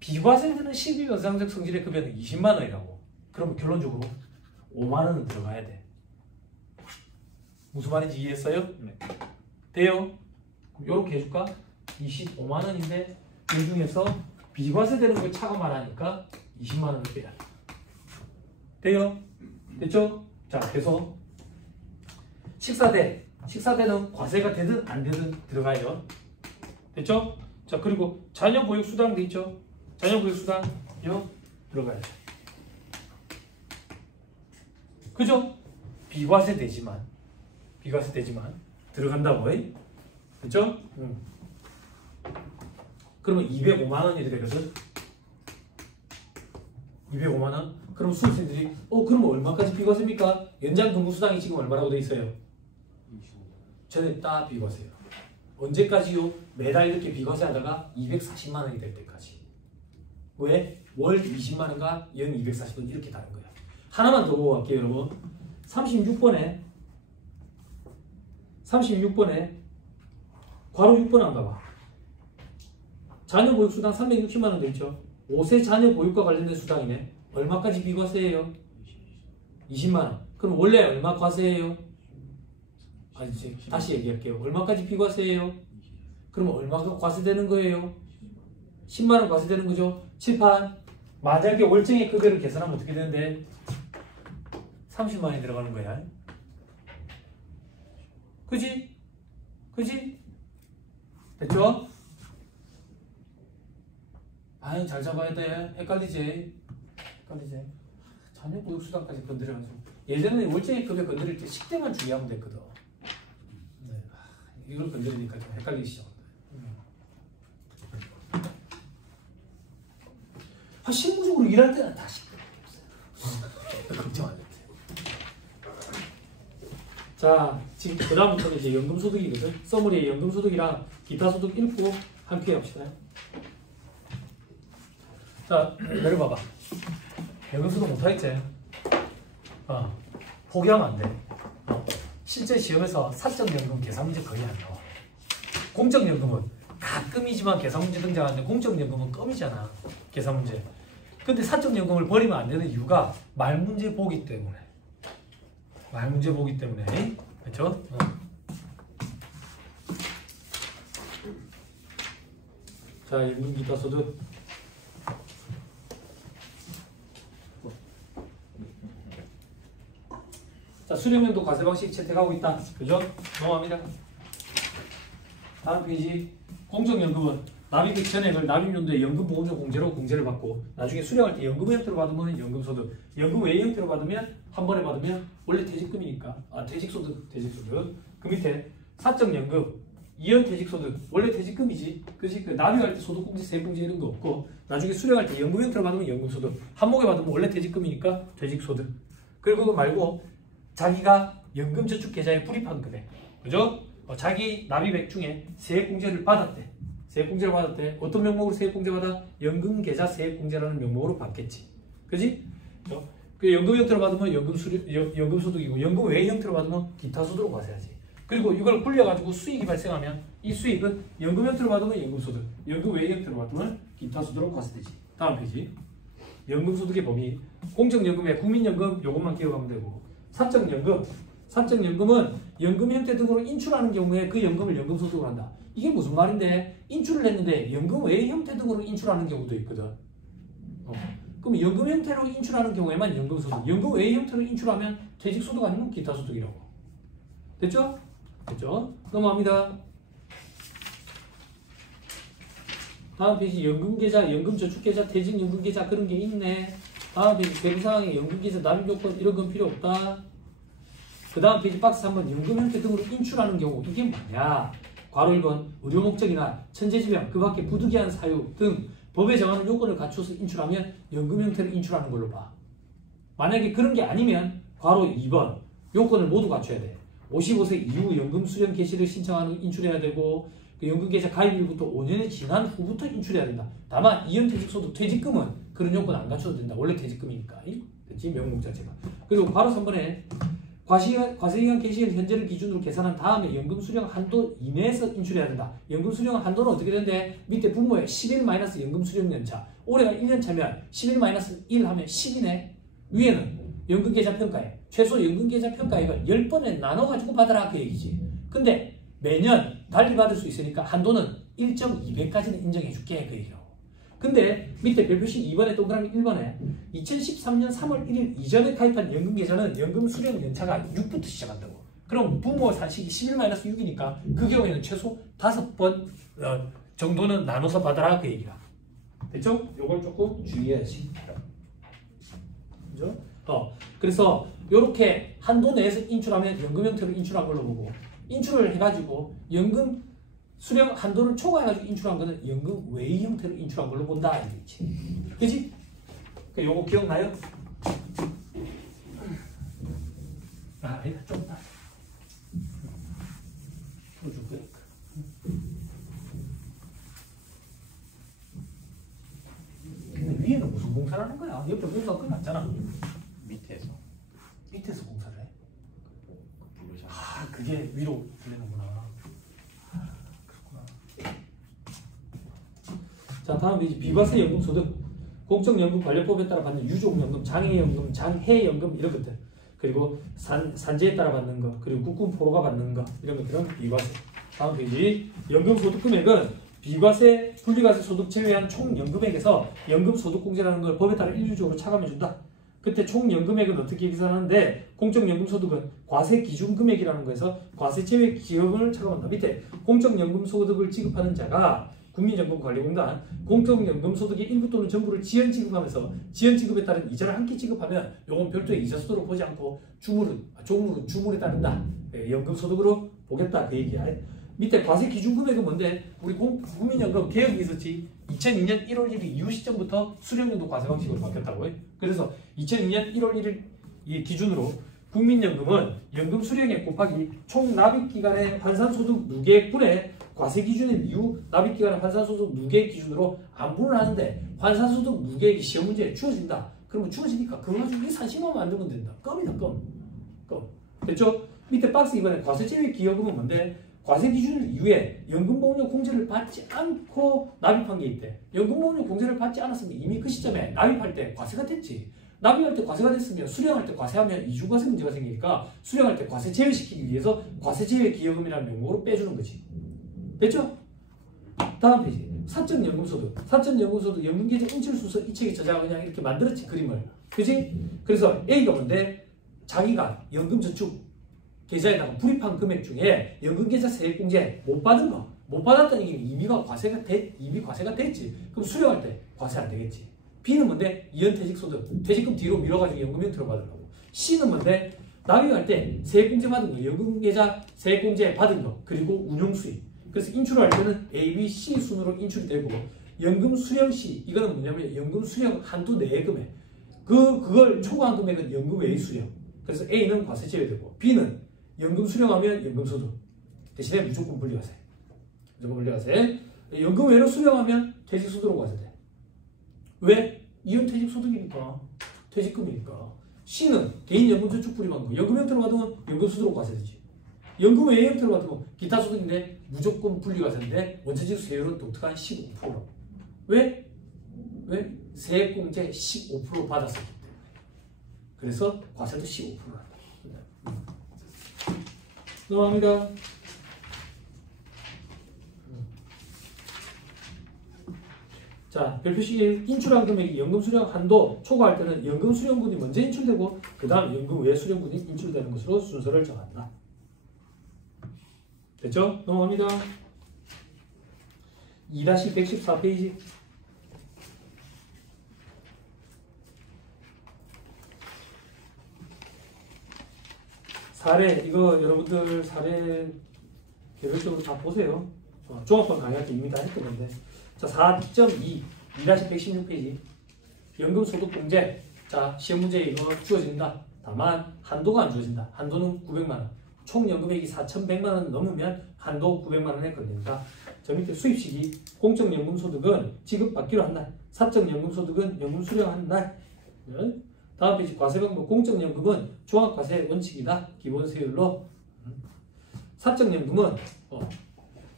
비과세되는 실비변상적 성질의 급여는 20만 원이라고. 그러면 결론적으로 5만 원은 들어가야 돼. 무슨 말인지 이해했어요? 네. 돼요? 이렇게 해줄까? 25만 원인데 그 중에서 비과세되는 걸 차감하라니까 20만 원을 빼야 돼. 돼요? 됐죠? 자, 그래서 식사대는 과세가 되든 안 되든 들어가요. 됐죠? 자, 그리고 자녀보육수당도 있죠? 자녀보육수당요? 들어가야죠. 그죠? 비과세 되지만 들어간다고. 그죠? 그러면 205만 원이 되거든. 205만 원? 그럼 수험생들이 그럼 얼마까지 비과세입니까? 연장 근무수당이 지금 얼마라고 돼 있어요? 25. 전에 다 비과세요. 언제까지요? 매달 이렇게 비과세 하다가 240만 원이 될 때까지. 왜? 월 20만 원과 연 240원 이렇게 다른 거야. 하나만 더 보고 갈게요, 여러분. 36번에 괄호 6번 한번 봐봐. 자녀보육수당 360만 원 되죠. 5세 자녀 보육과 관련된 수당이네. 얼마까지 비과세예요? 20만 원. 그럼 원래 얼마 과세예요? 다시 얘기할게요. 얼마까지 비과세예요? 그럼 얼마가 과세되는 거예요? 10만 원 과세되는 거죠. 칠판. 만약에 월정액 급여를 계산하면 어떻게 되는데? 30만 원이 들어가는 거야. 그지? 됐죠? 아유, 잘 잡아야 돼. 헷갈리지? 자녀보육수당까지 건드려가지고. 예전에 월정액 급여 건드릴 때 식대만 주의하면 됐거든. 네. 이걸 건드리니까 좀 헷갈리기 시작한다. 실무적으로 일할 때는 다 식대 없어요. 걱정 안 해도 돼. 자, 지금 그 다음부터는 이제 연금소득이거든. 서머리에 연금소득이랑 기타소득 읽고 함께 합시다. 자, 내려봐봐. 연금소득 못하겠지? 포기하면 안 돼. 실제 시험에서 사적연금 계산 문제 거의 안 나와. 공적연금은 가끔이지만 계산 문제 등장하는데 공적연금은 껌이잖아. 계산 문제. 근데 사적연금을 버리면 안 되는 이유가 말 문제 보기 때문에. 말 문제 보기 때문에. 그렇죠? 자, 연금 기타 소득. 자, 수령연도 과세 방식 채택하고 있다. 그죠? 넘어갑니다. 다음 페이지. 공적연금은 납입액 전액을 납입연도의 연금보험료 공제로 공제를 받고 나중에 수령할 때 연금 형태로 받으면 연금소득, 연금 외의 형태로 받으면 한 번에 받으면 원래 퇴직금이니까 퇴직소득. 그 밑에 사적연금, 이연 퇴직소득 원래 퇴직금이지. 그지? 그 납입할 때 소득공제, 세액공제 이런 거 없고 나중에 수령할 때 연금 형태로 받으면 연금소득, 한목에 받으면 원래 퇴직금이니까 퇴직소득. 그리고 그거 말고 자기가 연금저축계좌에 불입한 금액, 그죠? 자기 납입액 중에 세액공제를 받았대. 세액공제를 받았대. 어떤 명목으로 세액공제 받아? 연금계좌 세액공제라는 명목으로 받겠지. 그지? 그 연금 형태로 받으면 연금소득이고 연금 외의 형태로 받으면 기타소득으로 과세하지. 그리고 이걸 불려가지고 수익이 발생하면 이 수익은 연금 형태로 받으면 연금소득, 연금 외의 형태로 받으면 기타소득으로 과세되지. 다음 페이지. 연금소득의 범위. 공적연금에 국민연금 요것만 기억하면 되고 사적연금은 연금 형태 등으로 인출하는 경우에 그 연금을 연금소득으로 한다. 이게 무슨 말인데 인출을 했는데 연금 외의 형태 등으로 인출하는 경우도 있거든. 그럼 연금 형태로 인출하는 경우에만 연금소득, 연금 외의 형태로 인출하면 퇴직소득 아니면 기타소득이라고. 됐죠? 됐죠? 넘어갑니다. 다음 페이지. 연금계좌, 연금저축계좌, 퇴직연금계좌 그런 게 있네. 다음 페이지. 대부상황에 연금계좌 납입요건 이런 건 필요 없다. 그 다음 페이지 박스 3번. 연금 형태 등으로 인출하는 경우 이게 뭐냐? 괄호 1번. 의료 목적이나 천재지변, 그 밖에 부득이한 사유 등 법에 정하는 요건을 갖춰서 인출하면 연금 형태로 인출하는 걸로 봐. 만약에 그런 게 아니면 괄호 2번. 요건을 모두 갖춰야 돼. 55세 이후 연금 수령 개시를 신청하는 인출해야 되고 그 연금계좌 가입일부터 5년이 지난 후부터 인출해야 된다. 다만 이연퇴직소득 퇴직금은 그런 요건 안 갖춰도 된다. 원래 퇴직금이니까. 그치? 명목 자체가. 그리고 바로 3번에 과세기간 개시일 현재를 기준으로 계산한 다음에 연금 수령 한도 이내에서 인출해야 된다. 연금 수령 한도는 어떻게 되는데 밑에 분모에 11 마이너스 연금 수령 연차. 올해가 1년 차면 11 마이너스 1 하면 10이네. 위에는 연금계좌 평가액. 최소 연금계좌 평가액을 10번에 나눠가지고 받아라 그 얘기지. 근데 매년 달리 받을 수 있으니까 한도는 1.2배까지는 인정해줄게 그 얘기라고. 근데 밑에 별표식 2번에 동그라미 1번에 2013년 3월 1일 이전에 가입한 연금계좌는 연금 수령 연차가 6부터 시작한다고. 그럼 부모 산식이 11-6이니까 그 경우에는 최소 5번 정도는 나눠서 받아라 그 얘기야. 됐죠? 요걸 조금 주의해야지. 그죠? 그래서 이렇게 한도 내에서 인출하면 연금 형태로 인출한 걸로 보고 인출을 해가지고 연금 수령 한도를 초과해가지고 인출한 거는 연금 외의 형태로 인출한 걸로 본다. 이거지. 그지? 요거 기억나요? 이거 좀 더. 풀어줄 거니까. 근데 위에는 무슨 공사를 하는 거야? 옆에 공사가 끝났잖아. 밑에서 공사를 해? 그게 위로 들리는구나. 자, 다음 페이지. 비과세 연금 소득. 공적연금 관련법에 따라 받는 유족연금, 장애연금, 장해연금 이런 것들. 그리고 산재에 따라 받는 거, 그리고 국군포로가 받는 거 이런 것들은 비과세. 다음 페이지. 연금 소득 금액은 비과세, 분리과세 소득 제외한 총 연금액에서 연금 소득 공제라는 걸 법에 따라 일률적으로 차감해 준다. 그때 총 연금액은 어떻게 계산하는데 공적연금소득은 과세기준금액이라는 거에서 과세 제외 기금을 차감한다. 밑에 공적연금소득을 지급하는 자가 국민연금관리공단 공적연금소득의 일부 또는 전부를 지연지급하면서 지연지급에 따른 이자를 함께 지급하면 요건 별도의 이자소득으로 보지 않고 종물은 주물에 따른다. 연금소득으로 보겠다 그 얘기야. 밑에 과세기준금액은 뭔데? 우리 국민연금 개혁이 있었지. 2002년 1월 1일 이후 시점부터 수령연도 과세 방식으로 바뀌었다고 해. 그래서 2002년 1월 1일 기준으로 국민연금은 연금 수령액 곱하기 총 납입기간의 환산소득 무게분의 과세기준의 이후 납입기간의 환산소득 무게 기준으로 안분을 하는데 환산소득 무게액이 시험 문제에 주어진다. 그러면 주어지니까 그거 가지고 이 산식만 만들면 된다. 껌이다 껌. 됐죠? 밑에 박스 2번에 과세제외 기여금은 뭔데? 과세 기준 이후에 연금보험료 공제를 받지 않고 납입한 게 있대. 연금보험료 공제를 받지 않았으면 이미 그 시점에 납입할 때 과세가 됐지. 납입할 때 과세가 됐으면 수령할 때 과세하면 이중과세 문제가 생기니까 수령할 때 과세 제외시키기 위해서 과세제외 기여금이라는 명목으로 빼주는 거지. 됐죠? 다음 페이지. 사적연금소득. 사적연금소득 연금계좌 인출순서 이 책에 저자가 그냥 이렇게 만들었지, 그림을. 그지? 그래서 A가 뭔데? 자기가 연금저축 계좌에다가 불입한 금액 중에 연금계좌 세액공제 못 받은 거, 못 받았다는 얘기는 이미 과세가 됐지. 그럼 수령할 때 과세 안 되겠지. B는 뭔데? 이연퇴직소득. 퇴직금 뒤로 밀어가지고 연금 형태로 받으려고. C는 뭔데? 납입할 때 세액공제 받은 거, 연금계좌 세액공제 받은 거, 그리고 운용수입. 그래서 인출할 때는 A, B, C 순으로 인출이 되고, 연금 수령 시, 이거는 뭐냐면 연금 수령 한도 내의 금액. 그걸 초과한 금액은 연금 외의 수령. 그래서 A는 과세 제외되고, B는 연금 수령하면 연금소득. 대신에 무조건 분리과세. 무조건 분리과세. 연금 외로 수령하면 퇴직소득으로 과세돼. 왜? 이연퇴직소득이니까. 퇴직금이니까. C는 개인연금저축 불입한 거. 연금 형태로 받으면 연금소득으로 과세되지. 연금 외의 형태로 받으면 기타 소득인데 무조건 분리과세인데 원천징수 세율은 독특한 15%라고. 왜? 세액공제 15% 받았었기 때문에. 그래서 과세도 15%란다. 넘어갑니다. 자, 별표시 1. 인출한 금액이 연금 수령 한도 초과할 때는 연금 수령분이 먼저 인출되고 그 다음 연금 외 수령분이 인출되는 것으로 순서를 정한다. 됐죠? 넘어갑니다. 2-114페이지. 사례, 이거 여러분들 사례 개별적으로 다 보세요. 종합반 강의할 때 이미 다 했던 건데. 자, 4.2, 2-116페이지. 연금소득공제. 자, 시험 문제 이거 주어진다. 다만 한도가 안 주어진다. 한도는 900만원. 총 연금액이 4,100만원 넘으면 한도 900만원에 걸린다. 저 밑에 수입시기. 공적연금소득은 지급받기로 한 날. 사적연금소득은 연금 수령한 날. 다음 페이지 과세방법. 공적연금은 종합과세 원칙이다. 기본세율로. 사적연금은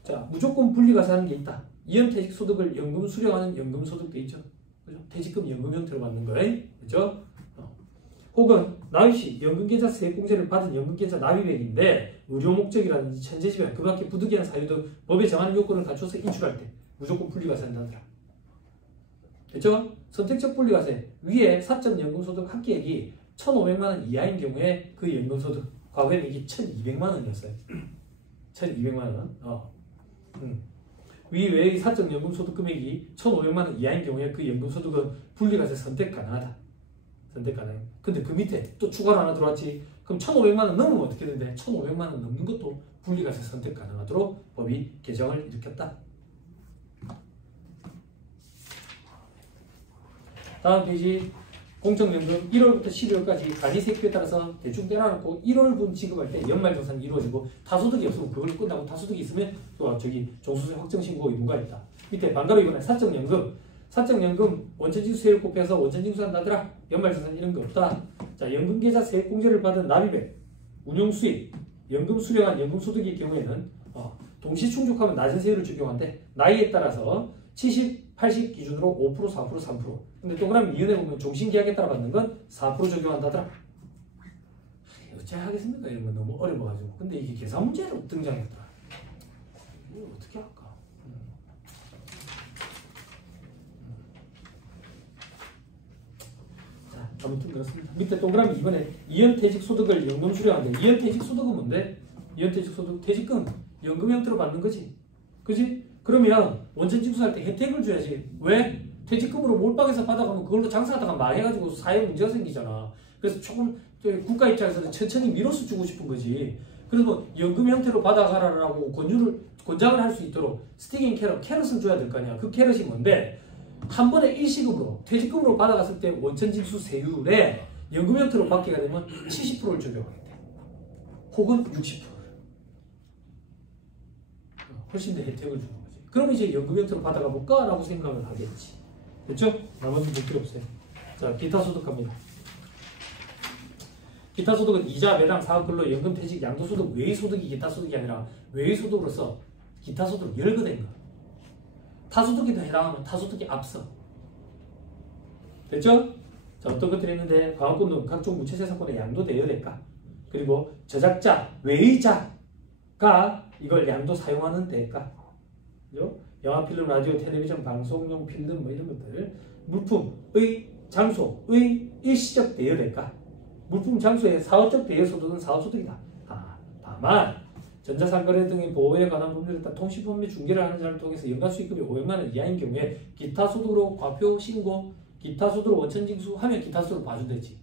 자, 무조건 분리과세하는 게 있다. 이연퇴직소득을 연금 수령하는 연금소득도 있죠. 그죠? 퇴직금 연금 형태로 받는 거예요. 그죠? 혹은 납입시 연금계좌 세액공제를 받은 연금계좌 납입액인데 의료 목적이라든지 천재지변, 그 밖에 부득이한 사유 등 법에 정하는 요건을 갖춰서 인출할 때 무조건 분리과세한다더라. 됐죠? 선택적 분리과세. 위에 사적연금소득 합계액이 1,500만원 이하인 경우에 그 연금소득, 과거에는 이게 1,200만원이었어요. 1,200만원. 위 외의 사적연금소득 금액이 1,500만원 이하인 경우에 그 연금소득은 분리과세 선택 가능하다. 선택 가능. 근데 그 밑에 또 추가로 하나 들어왔지. 그럼 1,500만원 넘으면 어떻게 되는데? 1,500만원 넘는 것도 분리과세 선택 가능하도록 법이 개정을 일으켰다. 다음 페이지. 공적연금 1월부터 12월까지 간이세표에 따라서 대충 떼어놓고 1월분 지급할 때 연말정산이 이루어지고 타소득이 없으면 그걸로 끝나고 타소득이 있으면 또 저기 종수세 확정신고 의무가 있다. 밑에 반가로 이번에 사적연금 원천징수세율 곱해서 원천징수한다더라. 연말정산 이런 거 없다. 자, 연금계좌 세액공제를 받은 납입액, 운용수입, 연금 수령한 연금소득의 경우에는 동시 충족하면 낮은 세율을 적용한대. 나이에 따라서 70, 80 기준으로 5%, 4%, 3%. 근데 동그라미 이은에 보면 종신계약에 따라 받는 건 4% 적용한다더라. 어째 하겠습니까? 이런 건 너무 어려워가지고. 근데 이게 계산 문제로 등장했더라. 이거 어떻게 할까? 자, 아무튼 그렇습니다. 밑에 동그라미 이번에 이연퇴직소득을 연금 수령한대. 이연퇴직소득은 뭔데? 이연퇴직소득 퇴직금 연금 형태로 받는 거지. 그지? 그러면 원천징수할 때 혜택을 줘야지. 왜? 퇴직금으로 몰빵해서 받아가면 그걸로 장사하다가 망해가지고 사회 문제가 생기잖아. 그래서 조금 국가 입장에서는 천천히 밀어서 주고 싶은 거지. 그래서 뭐 연금 형태로 받아가라라고 권장을 할 수 있도록 스틱인 캐럿을 줘야 될 거 아니야. 그 캐럿이 뭔데? 한 번에 일시금으로 퇴직금으로 받아갔을 때 원천징수 세율에 연금 형태로 받게가 되면 70%를 적용하겠대. 혹은 60%를. 훨씬 더 혜택을 주는 거지. 그럼 이제 연금 형태로 받아가 볼까? 라고 생각을 하겠지. 됐죠? 나머지 볼 필요 없어요. 자, 기타 소득 갑니다. 기타 소득은 이자, 매당, 사업, 근로, 연금, 퇴직, 양도소득, 외의소득이 기타 소득이 아니라 외의소득으로서 기타 소득으로 열거된 거. 타소득에도 해당하면 타소득이 앞서. 됐죠? 자, 어떤 것들이 있는데 과학권은 각종 무체재산권에 양도되어야 될까? 그리고 저작자, 외의자가 이걸 양도 사용하는 될까? 그죠? 영화, 필름, 라디오, 텔레비전, 방송용 필름 뭐 이런 것들 물품의 장소의 일시적 대여 될까? 물품 장소의 사업적 대여 소득은 사업소득이다. 다만 전자상거래 등의 보호에 관한 법률에 따라 통신법매 중개를 하는 자를 통해서 연간 수익금이 500만 원 이하인 경우에 기타 소득으로 과표 신고, 기타 소득으로 원천 징수하면 기타 소득으로 봐준대지.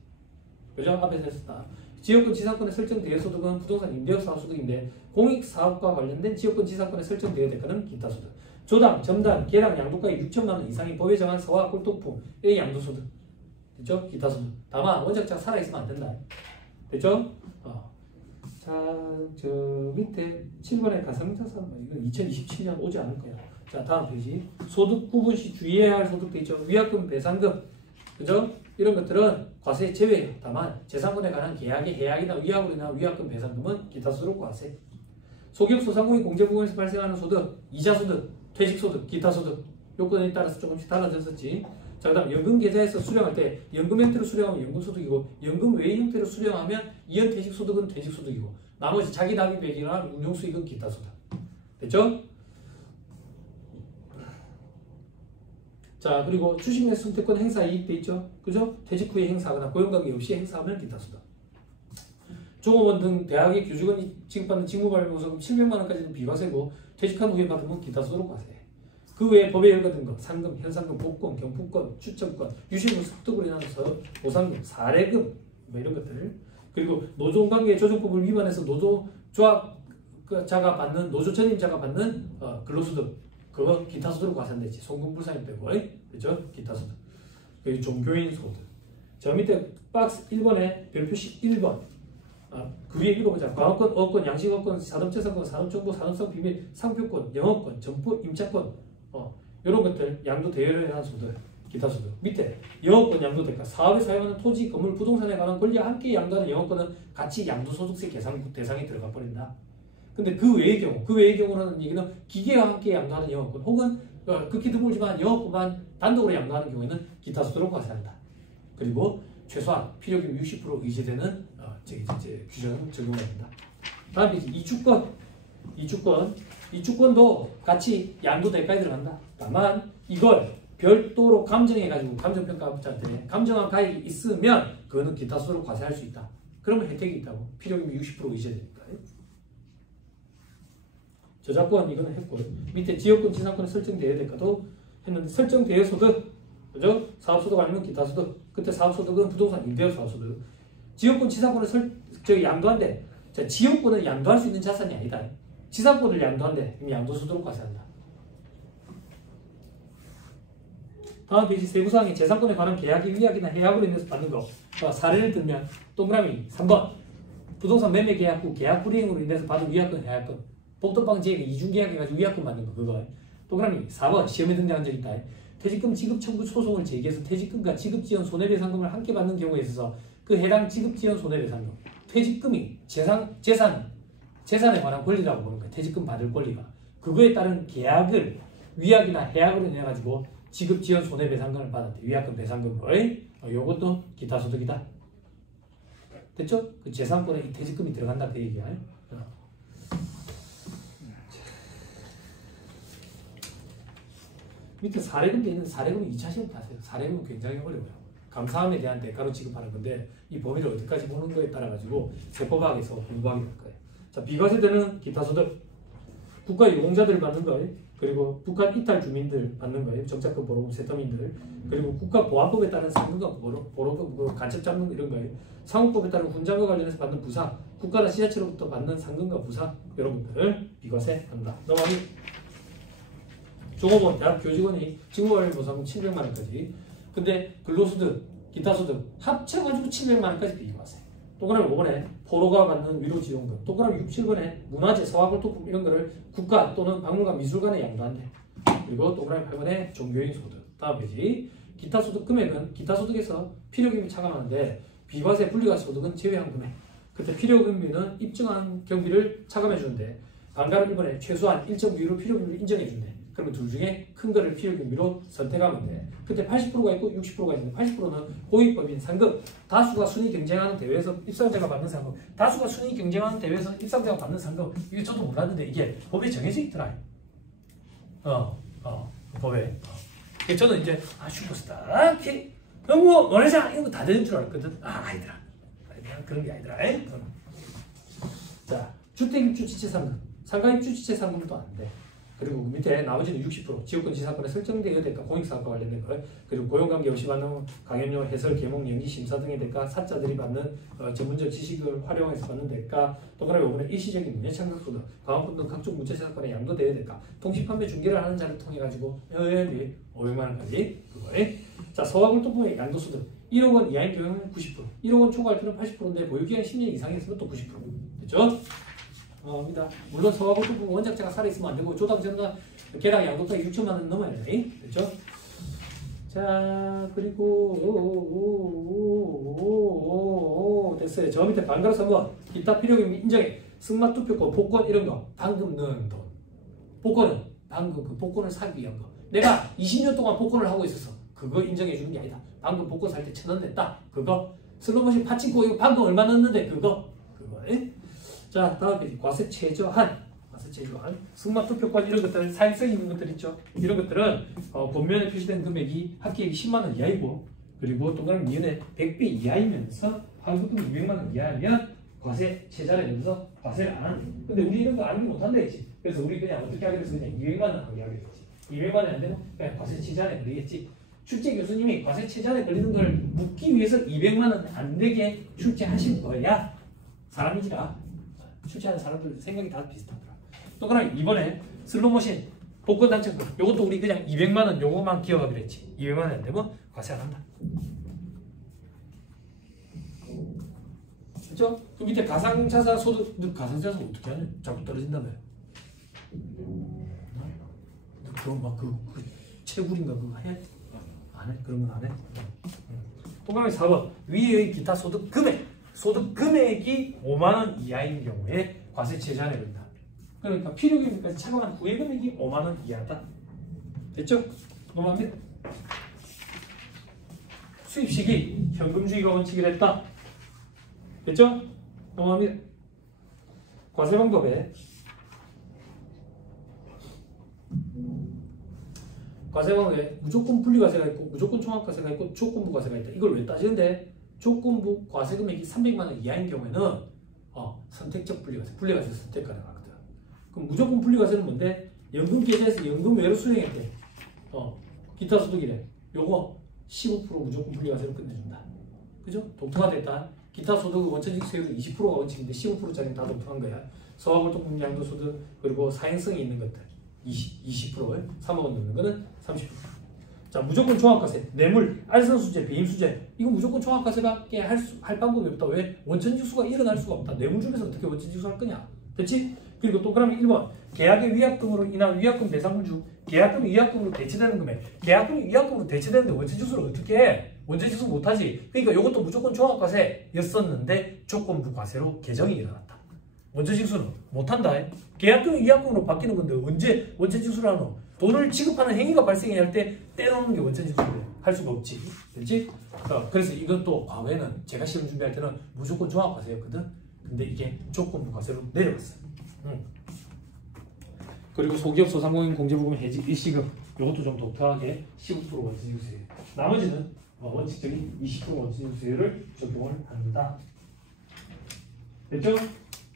그죠? 앞에서 했었다. 지역권 지상권에 설정 대여 소득은 부동산 임대업 사업 소득인데 공익 사업과 관련된 지역권 지상권에 설정 대여 대가는 기타 소득. 조당, 점당, 계량, 양도가액 6천만 원 이상이 법에 정한 서화 꼴통품의 양도소득. 됐죠? 기타 소득. 다만 원작자가 살아있으면 안 된다. 됐죠? 자, 저 밑에 7번의 가상자산 이건 2027년 오지 않을 거야. 자, 다음 페이지. 소득 구분 시 주의해야 할 소득도 있죠. 위약금, 배상금, 그죠? 이런 것들은 과세 제외예요. 다만 재산권에 관한 계약의 해약이나 위약으로 인한 위약금, 배상금은 기타 소득 과세. 소기업 소상공인 공제부문에서 발생하는 소득, 이자소득, 퇴직소득, 기타소득 요건에 따라서 조금씩 달라졌었지. 자, 그 다음 연금 계좌에서 수령할 때 연금 형태로 수령하면 연금소득이고 연금 외의 형태로 수령하면 이연 퇴직소득은 퇴직소득이고 나머지 자기 납입액이나 운용수익은 기타소득. 됐죠? 자, 그리고 주식 내 선택권 행사 이익 돼 있죠? 그죠? 퇴직 후에 행사하거나 고용관계 없이 행사하면 기타소득. 종업원 등 대학의 교직원이 지급받는 직무발명보상금 700만 원까지는 비과세고 퇴직한 후에 받으면 기타소득 과세. 그 외에 법에 열거된 것, 상금, 현상금, 복권, 경품권, 추첨권, 유실물 습득으로 인한 보상금, 사례금 뭐 이런 것들. 그리고 노조관계 조정법을 위반해서 노조조합자가 받는 노조 전임자가 받는 근로소득, 그거 기타소득으로 과세되지. 송금불상이 빼고, 그죠? 기타소득. 그리고 종교인 소득. 저 밑에 박스 1번에 별표식 1번. 그 위에 읽어보자. 광업권, 어권, 양식어권, 산업재산권, 산업정보, 산업성 비밀, 상표권, 영업권, 점포, 임차권 이런 것들 양도 대여를 한 소득, 기타 소득. 밑에 영업권 양도 대가, 사업에 사용하는 토지, 건물, 부동산에 관한 권리와 함께 양도하는 영업권은 같이 양도소득세 계산 대상에 들어가 버린다. 근데 그 외의 경우는 얘기는 기계와 함께 양도하는 영업권 혹은 극히 드물지만 영업권만 단독으로 양도하는 경우에는 기타 소득으로 과세한다. 그리고 최소한 필요금 60% 의제되는 규정은 적용해야 된다. 다음에 이주권도 같이 양도 대가에 들어간다. 다만 이걸 별도로 감정해가지고 감정평가업자한테 감정한 가액이 있으면 그거는 기타 소득으로 과세할 수 있다. 그러면 혜택이 있다고. 필요금이 60% 의제되니까. 저작권 이거는 했고 밑에 지역권 지상권에 설정되어야 될까도 했는데 설정되어 소득, 그죠? 사업소득 아니면 기타소득. 그때 사업소득은 부동산 임대업 사업소득. 지역권 지상권을 양도한대. 자, 지역권은 양도할 수 있는 자산이 아니다. 지상권을 양도한대. 그럼 양도소득으로 과세한다. 다음 페이지 세부사항에 재산권에 관한 계약의 위약이나 해약으로 인해서 받는 거. 사례를 들면 동그라미 3번. 부동산 매매 계약 후 계약 불이행으로 인해서 받은 위약권, 해약권. 복도방 지역에 이중계약 해가지고 위약권 받는 거 그거. 동그라미 4번. 시험에 등장한 적 있다. 퇴직금 지급 청구 소송을 제기해서 퇴직금과 지급지원 손해배상금을 함께 받는 경우에 있어서 그 해당 지급지원 손해배상금, 퇴직금이 재산에 관한 권리라고 보는 거예요. 퇴직금 받을 권리가. 그거에 따른 계약을 위약이나 해약으로 인해 가지고 지급지원 손해배상금을 받았대. 위약금 배상금으로. 요것도 기타소득이다. 됐죠? 그 재산권에 이 퇴직금이 들어간다 그 얘기야. 밑에 사례금도 있는데 사례금은 2차 시험 타세요. 사례금은 굉장히 어려워요. 감사함에 대한 대가로 지급하는 건데 이 범위를 어디까지 보는 거에 따라 가지고 세법학에서 공부하게 될 거예요. 자, 비과세되는 기타소득, 국가 유공자들 받는 거예요. 그리고 북한 이탈 주민들 받는 거예요. 정착금, 보로금, 세터민들. 그리고 국가보안법에 따른 상금과 보로금, 간첩 잡는 이런 거예요. 상업법에 따른 훈장과 관련해서 받는 부상, 국가나 지자체로부터 받는 상금과 부상 이런 것들을 비과세한다. 넘어가기. 종업원, 대학 교직원이 직무발명보상금 700만 원까지. 근데 근로소득, 기타소득 합쳐가지고 700만 원까지 비과세. 동그라미 5번에 포로가 받는 위로지원금. 동그라미 6, 7번에 문화재, 서화골동품 이런 거를 국가 또는 박물관, 미술관에 양도한대. 그리고 동그라미 8번에 종교인 소득. 다음 페이지. 기타소득 금액은 기타소득에서 필요금이 차감하는데 비과세 분리과세 소득은 제외한 금액. 그때 필요경비는 입증한 경비를 차감해 주는데 반가를 이번에 최소한 일정 비율로 필요경비를 인정해 준대. 그러면 둘 중에 큰 거를 필요경비로 선택하면 돼. 그때 80%가 있고 60%가 있는데 80%는 고위법인 상급, 다수가 순위 경쟁하는 대회에서 입상자가 받는 상급, 다수가 순위 경쟁하는 대회에서 입상자가 받는 상급. 이게 저도 몰랐는데 이게 법에 정해져 있더라. 법에. 저는 이제 슈퍼스타, 이렇게 뭐 원회장 이런 거 다 되는 줄 알았거든. 아니더라. 그런 게 아니더라. 자, 주택입주지체 상금, 상가입주지체 상금도 안 돼. 그리고 밑에 나머지는 60% 지역권 지사건에 설정되어야 될까 공익사업과 관련된 거, 그리고 고용관계 없이 받는 강연료 해설 계몽 연기 심사 등의 대가, 사자들이 받는 전문적 지식을 활용해서 받는 대가, 또 그다음에 이번에 일시적인 문예창작소득, 강원권 등 각종 문체사건에 양도되어야 될까, 통신판매 중개를 하는 자를 통해 가지고 500만 원까지 그거에. 자, 소화골동품의 양도소득 1억 원 이하인 경우는 90%, 1억 원 초과할 때는 80%인데 보유기간 10년 이상이었으면 또 90%. 됐죠? 입니다. 물론 서가골동품 원작자가 살아있으면 안 되고 조당전과 개당 양도가 6천만 원 넘어야 돼. 그렇죠? 자, 그리고 됐어요. 저 밑에 반가로 3번 기타 필요경비 인정해. 승마투표권, 복권 이런 거 방금 넣은 돈. 복권은 방금 그 복권을 사기 위한 거. 내가 20년 동안 복권을 하고 있었어. 그거 인정해 주는 게 아니다. 방금 복권 살 때 1,000원 냈다. 그거. 슬롯머신 파친코 이거 방금 얼마 넣었는데 그거. 자, 다음 페이지. 과세 최저한. 과세 최저한. 승마투표권 이런 것들, 사행성 있는 것들 있죠. 이런 것들은 본면에 표시된 금액이 합계액이 10만 원 이하이고, 그리고 동그라미 니은에 100배 이하이면서 환급금 200만 원 이하면 과세 최저한이면서 과세를 안 한대. 근데 우리 이런 거 알지 못한다 했지. 그래서 우리 그냥 어떻게 하기로 해서 그냥 200만 원 하게 하기로 했지. 200만 원 안 되면 그냥 과세 최저한에 걸리겠지. 출제 교수님이 과세 최저한에 걸리는 걸 묻기 위해서 200만 원 안 되게 출제하신 거야. 사람이지라. 출제하는 사람들 생각이 다 비슷하더라. 또 그럼 이번에 슬롯머신 복권 당첨금 요것도 우리 그냥 200만 원 요거만 기억하기로 했지. 200만 원 안 되면 과세 안 한다. 그렇죠? 그 밑에 가상자산 소득, 가상자산 어떻게 하냐? 자꾸 떨어진다며. 그럼 막 그 채굴인가 그거 해? 안 해? 그런 건 안 해? 또 그러면 4번 위의 기타 소득 금액. 소득 금액이 5만 원 이하인 경우에 과세 최저한에 걸린다. 그러니까 필요금액까지 차감한 후의 금액이 5만 원 이하다. 됐죠? 넘어갑니다. 수입 시기 현금주의가 원칙이라 했다. 됐죠? 넘어갑니다. 과세 방법에 무조건 분리과세가 있고 무조건 총합과세가 있고 조건부 과세가 있다. 이걸 왜 따지는데? 조건부 과세 금액이 300만 원 이하인 경우에는 선택적 분리과세 선택 가능하거든. 그럼 무조건 분리과세는 뭔데? 연금 계좌에서 연금 외로 수령했대. 기타 소득이래. 요거 15% 무조건 분리과세로 끝내준다. 그죠? 독특하됐다. 기타 소득 원천징수세율은 20%가 원칙인데 15%짜리는 다 독특한 거야. 소화골동품 양도소득 그리고 사행성이 있는 것들 20%를 3억 원 넣는 거는 30%. 자, 무조건 종합과세, 뇌물, 알선수재, 배임수재 이거 무조건 종합과세밖에 할 방법이 없다. 왜? 원천징수가 일어날 수가 없다. 뇌물 중에서 어떻게 원천징수 할 거냐? 됐지? 그리고 또 그러면 1번 계약의 위약금으로 인한 위약금 배상금 중 계약금이 위약금으로 대체되는 금액. 계약금이 위약금으로 대체되는데 원천징수를 어떻게 해? 원천징수 못하지. 그러니까 이것도 무조건 종합과세였었는데 조건부 과세로 개정이 일어났다. 원천징수는 못한다. 계약금이 위약금으로 바뀌는 건데 언제 원천징수를 하노? 돈을 지급하는 행위가 발생할 때 떼놓는 게 원천징수를 할 수가 없지. 그렇지? 그래서 이것도 과거에는 제가 시험 준비할 때는 무조건 종합과세였거든. 근데 이게 조건부 과세로 내려갔어요. 그리고 소기업 소상공인 공제부금 해지 일시금 이것도 좀 독특하게 15% 원천징수세율. 나머지는 원칙적인 20% 원천징수세율을 적용을 한다. 됐죠?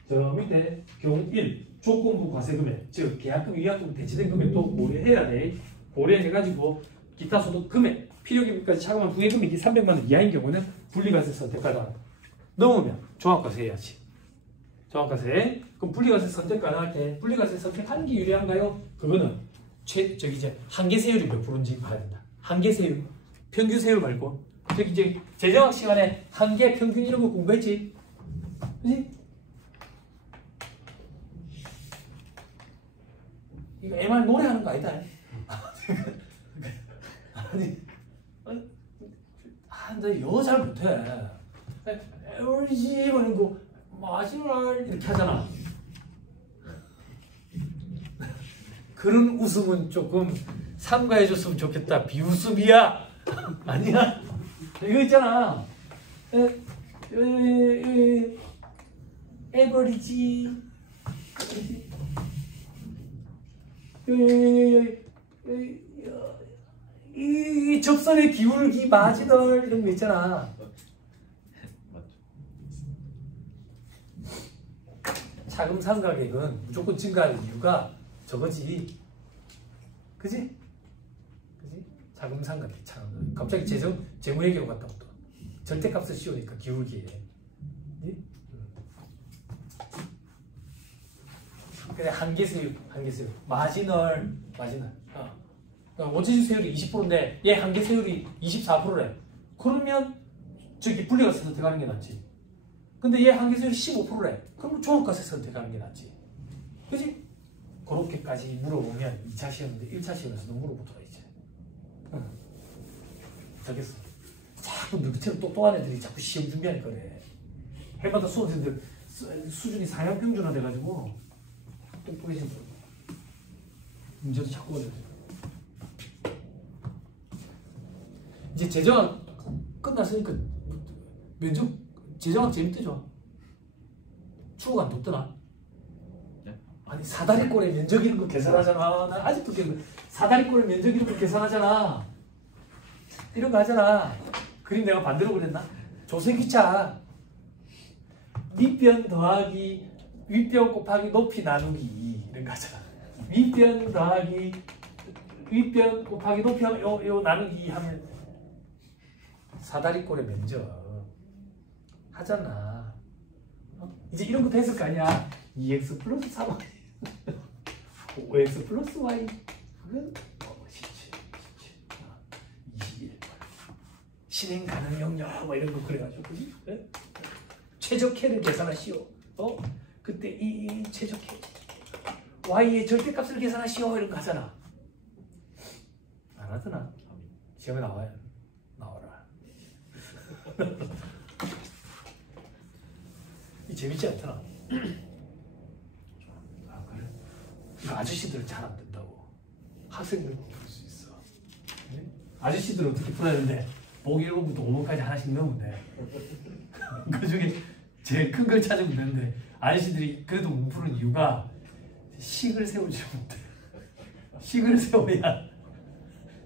저 밑에 경우 1 조건부 과세금액, 즉 계약금, 위약금 대체된 금액도 고려해야 돼. 고려해가지고 기타 소득 금액, 필요기금까지 차감한 후의 금액이 300만 원 이하인 경우는 분리과세 선택가다. 넘으면 종합과세 해야지. 종합과세. 그럼 분리과세 선택 가능할 때 분리과세 선택하는 게 유리한가요? 그거는 이제 한계세율이 몇 프로인지 봐야 된다. 한계세율, 평균세율 말고. 저기 이제 재정학 시간에 한계, 평균 이런 거 공부했지. 그지? 이거 MR 노래하는 거 아니다. 나 영어 잘 못해. 에버리지 하는 거 마지막 이렇게 하잖아. 그런 웃음은 조금 삼가해줬으면 좋겠다. 비웃음이야. 아니야. 이거 있잖아. 에버리지. 이 접선의 기울기 마지널 이런 거 있잖아. 맞죠. 자금 상가격은 무조건 증가하는 이유가 저거지. 그지? 그지? 자금 상가격 참. 갑자기 재무회계로 갔다 또 절대값을 씌우니까 기울기에. 그냥 한계수요. 마지널. 원체질 수율이 20%인데 얘 한계수율이 24%래. 그러면 저기 분리가세 선택하는 게 낫지. 근데 얘 한계수율이 15%래. 그럼 종합가세 선택하는 게 낫지. 그지? 그렇게까지 물어보면 2차 시험인데 1차 시험에서도 물어보더라 이제. 알겠어. 자꾸 너처럼 똑똑한 애들이 자꾸 시험 준비하니까 그래. 해마다 수험생들 수준이 상향평준화 돼가지고 똑똑해진 거야. 문제도 자꾸 어려져. 이제 재정학 끝났으니까 면접 재정학 재밌대죠. 추억 안 돋더나? 네? 아니 사다리꼴에 면적 이런 거 계산하잖아. 나 아직도 사다리꼴에 면적 이런 거 계산하잖아. 이런 거 하잖아. 그림 내가 반대로 그렸나? 조세기차 밑변 더하기 윗변 곱하기 높이 나누기 이런 거 하잖아. 윗변 더하기 윗변 곱하기 높이 하면 요 나누기 하면 사다리꼴의 면적 하잖아. 이제 이런 것도 했을 거 아니야. 2x 플러스 3y 5x 플러스 y 그건 17 21 실행 가능 영역 뭐 이런 거 그래가지고 그지? 네? 최적해를 계산하시오. 그때 이 최적해 y의 절대값을 계산하시오 이런 거 하잖아. 안 하잖아. 시험에 나와요. 나와라. 이 재밌지 않더라. 아, 그래? 이거 아저씨들은 잘 안 된다고. 학생들은 볼 수 있어. 네? 아저씨들은 어떻게 풀어야 되는데 보기 1번부터 5번까지 하나씩 넣으면 돼. 그 중에 제일 큰 걸 찾으면 되는데 아저씨들이 그래도 못 푸는 이유가 식을 세우지 못해. 식을 세워야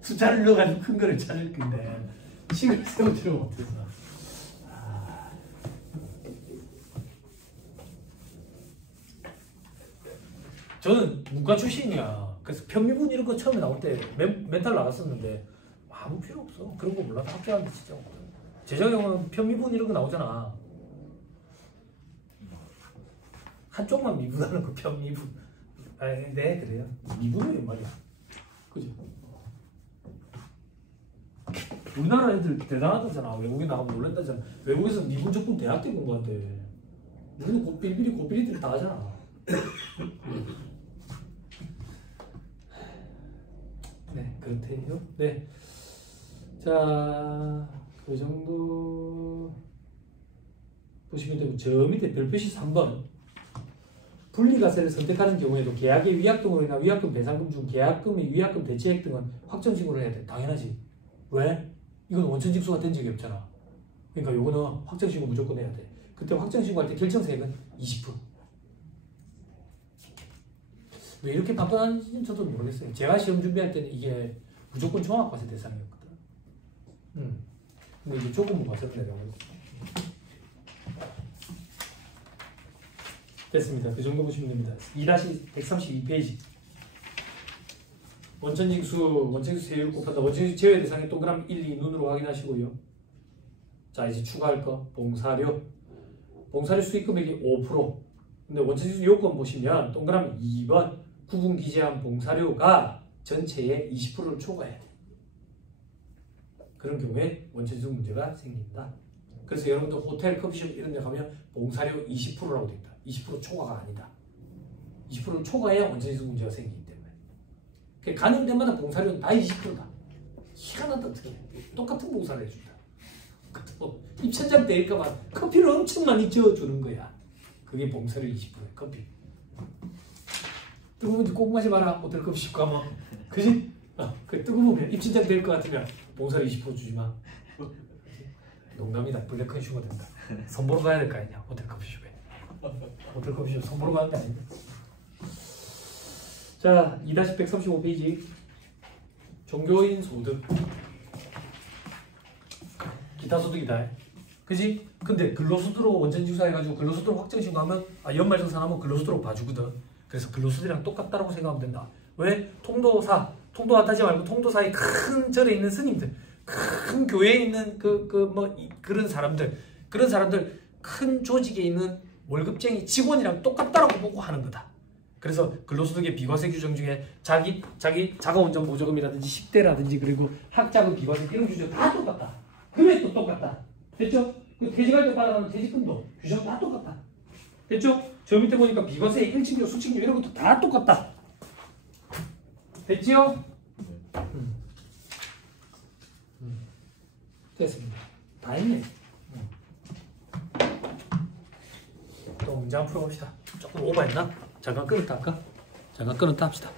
숫자를 넣어가지고 큰 거를 찾을 건데 식을 세우지를 못해서. 저는 문과 출신이야. 그래서 편미분 이런 거 처음에 나올 때 멘탈 나갔었는데 아무 필요 없어. 그런 거 몰라도 합격하는데 진짜 없거든. 재정형은 편미분 이런 거 나오잖아. 한쪽만 미분하는 거 편미분. 아니 네 그래요. 미분이 웬 말이야. 그지? 우리나라 애들 대단하다잖아. 외국에 나가면 놀란다잖아. 외국에서 미분 조건 대학 때 공부한대. 우리는 고삐리들이 다 하잖아. 네, 그렇대요. 네. 자, 그 정도 보시면 되고, 저 밑에 별표시 3번. 분리가세를 선택하는 경우에도 계약의 위약금으로 인한 위약금 배상금 중 계약금의 위약금 대체액 등은 확정징수를 해야 돼. 당연하지. 왜? 이건 원천징수가 된 적이 없잖아. 그러니까 요거는 확정징수 무조건 해야 돼. 그때 확정징수할 때 결정세액은 20%. 왜 이렇게 바꿔놨는지 저도 모르겠어요. 제가 시험 준비할 때는 이게 무조건 종합과세 대상이었거든. 근데 이제 조금 과세로 내려가고 있어요. 됐습니다. 그 정도 보시면 됩니다. 2-132페이지. 원천징수 세율 곱한다. 원천징수 제외 대상의 동그라미 1, 2 눈으로 확인하시고요. 자, 이제 추가할 거. 봉사료 수익 금액이 5%. 근데 원천징수 요건 보시면 동그라미 2번 구분 기재한 봉사료가 전체의 20%를 초과해야 돼. 그런 경우에 원천징수 문제가 생긴다. 그래서 여러분들 호텔, 커피숍 이런 데 가면 봉사료 20%라고 돼 있다. 20% 초과가 아니다. 20%를 초과해야 원천징수 문제가 생기기 때문에. 가는 데마다 봉사료는 다 20%다. 희한하다 어떻게. 똑같은 봉사를 해준다. 입천장 때릴까봐 커피를 엄청 많이 저어주는 거야. 그게 봉사료 20%야. 커피. 뜨거운지 꼭 마셔봐라. 호텔 커피 씹고 하면. 그지? 그 뜨거우면 입천장 때릴 것 같으면 봉사료 20% 주지 마. 농담이다. 블랙 컨슈머 된다. 선보러 가야 될 거 아니냐. 호텔 커피숍에. 호텔 커피숍 선보러 가는 게 아닌데. 자, 2-135페이지. 종교인 소득. 기타 소득이다. 그지? 근데 근로소득으로 원천징수 해가지고 근로소득 확정신고하면 연말정산하면 근로소득으로 봐주거든. 그래서 근로소득이랑 똑같다라고 생각하면 된다. 왜? 통도와 타지 말고 통도사의 큰 절에 있는 스님들, 큰 교회에 있는 그런 사람들 큰 조직에 있는 월급쟁이 직원이랑 똑같다라고 보고 하는 거다. 그래서 근로소득의 비과세 규정 중에 자기 자가운전 보조금이라든지 10대라든지 그리고 학자금 비과세 이런 규정 다 똑같다. 금액도 똑같다. 됐죠? 그 퇴직할 때 받아가는 퇴직금도 규정 다 똑같다. 됐죠? 저 밑에 보니까 비과세, 일층료, 수층료 이런 것도 다 똑같다. 됐지요? 됐습니다. 다 했네. 또 문제 한번 풀어봅시다. 조금 오버했나? 잠깐 끊었다 할까? 잠깐 끊었다 합시다.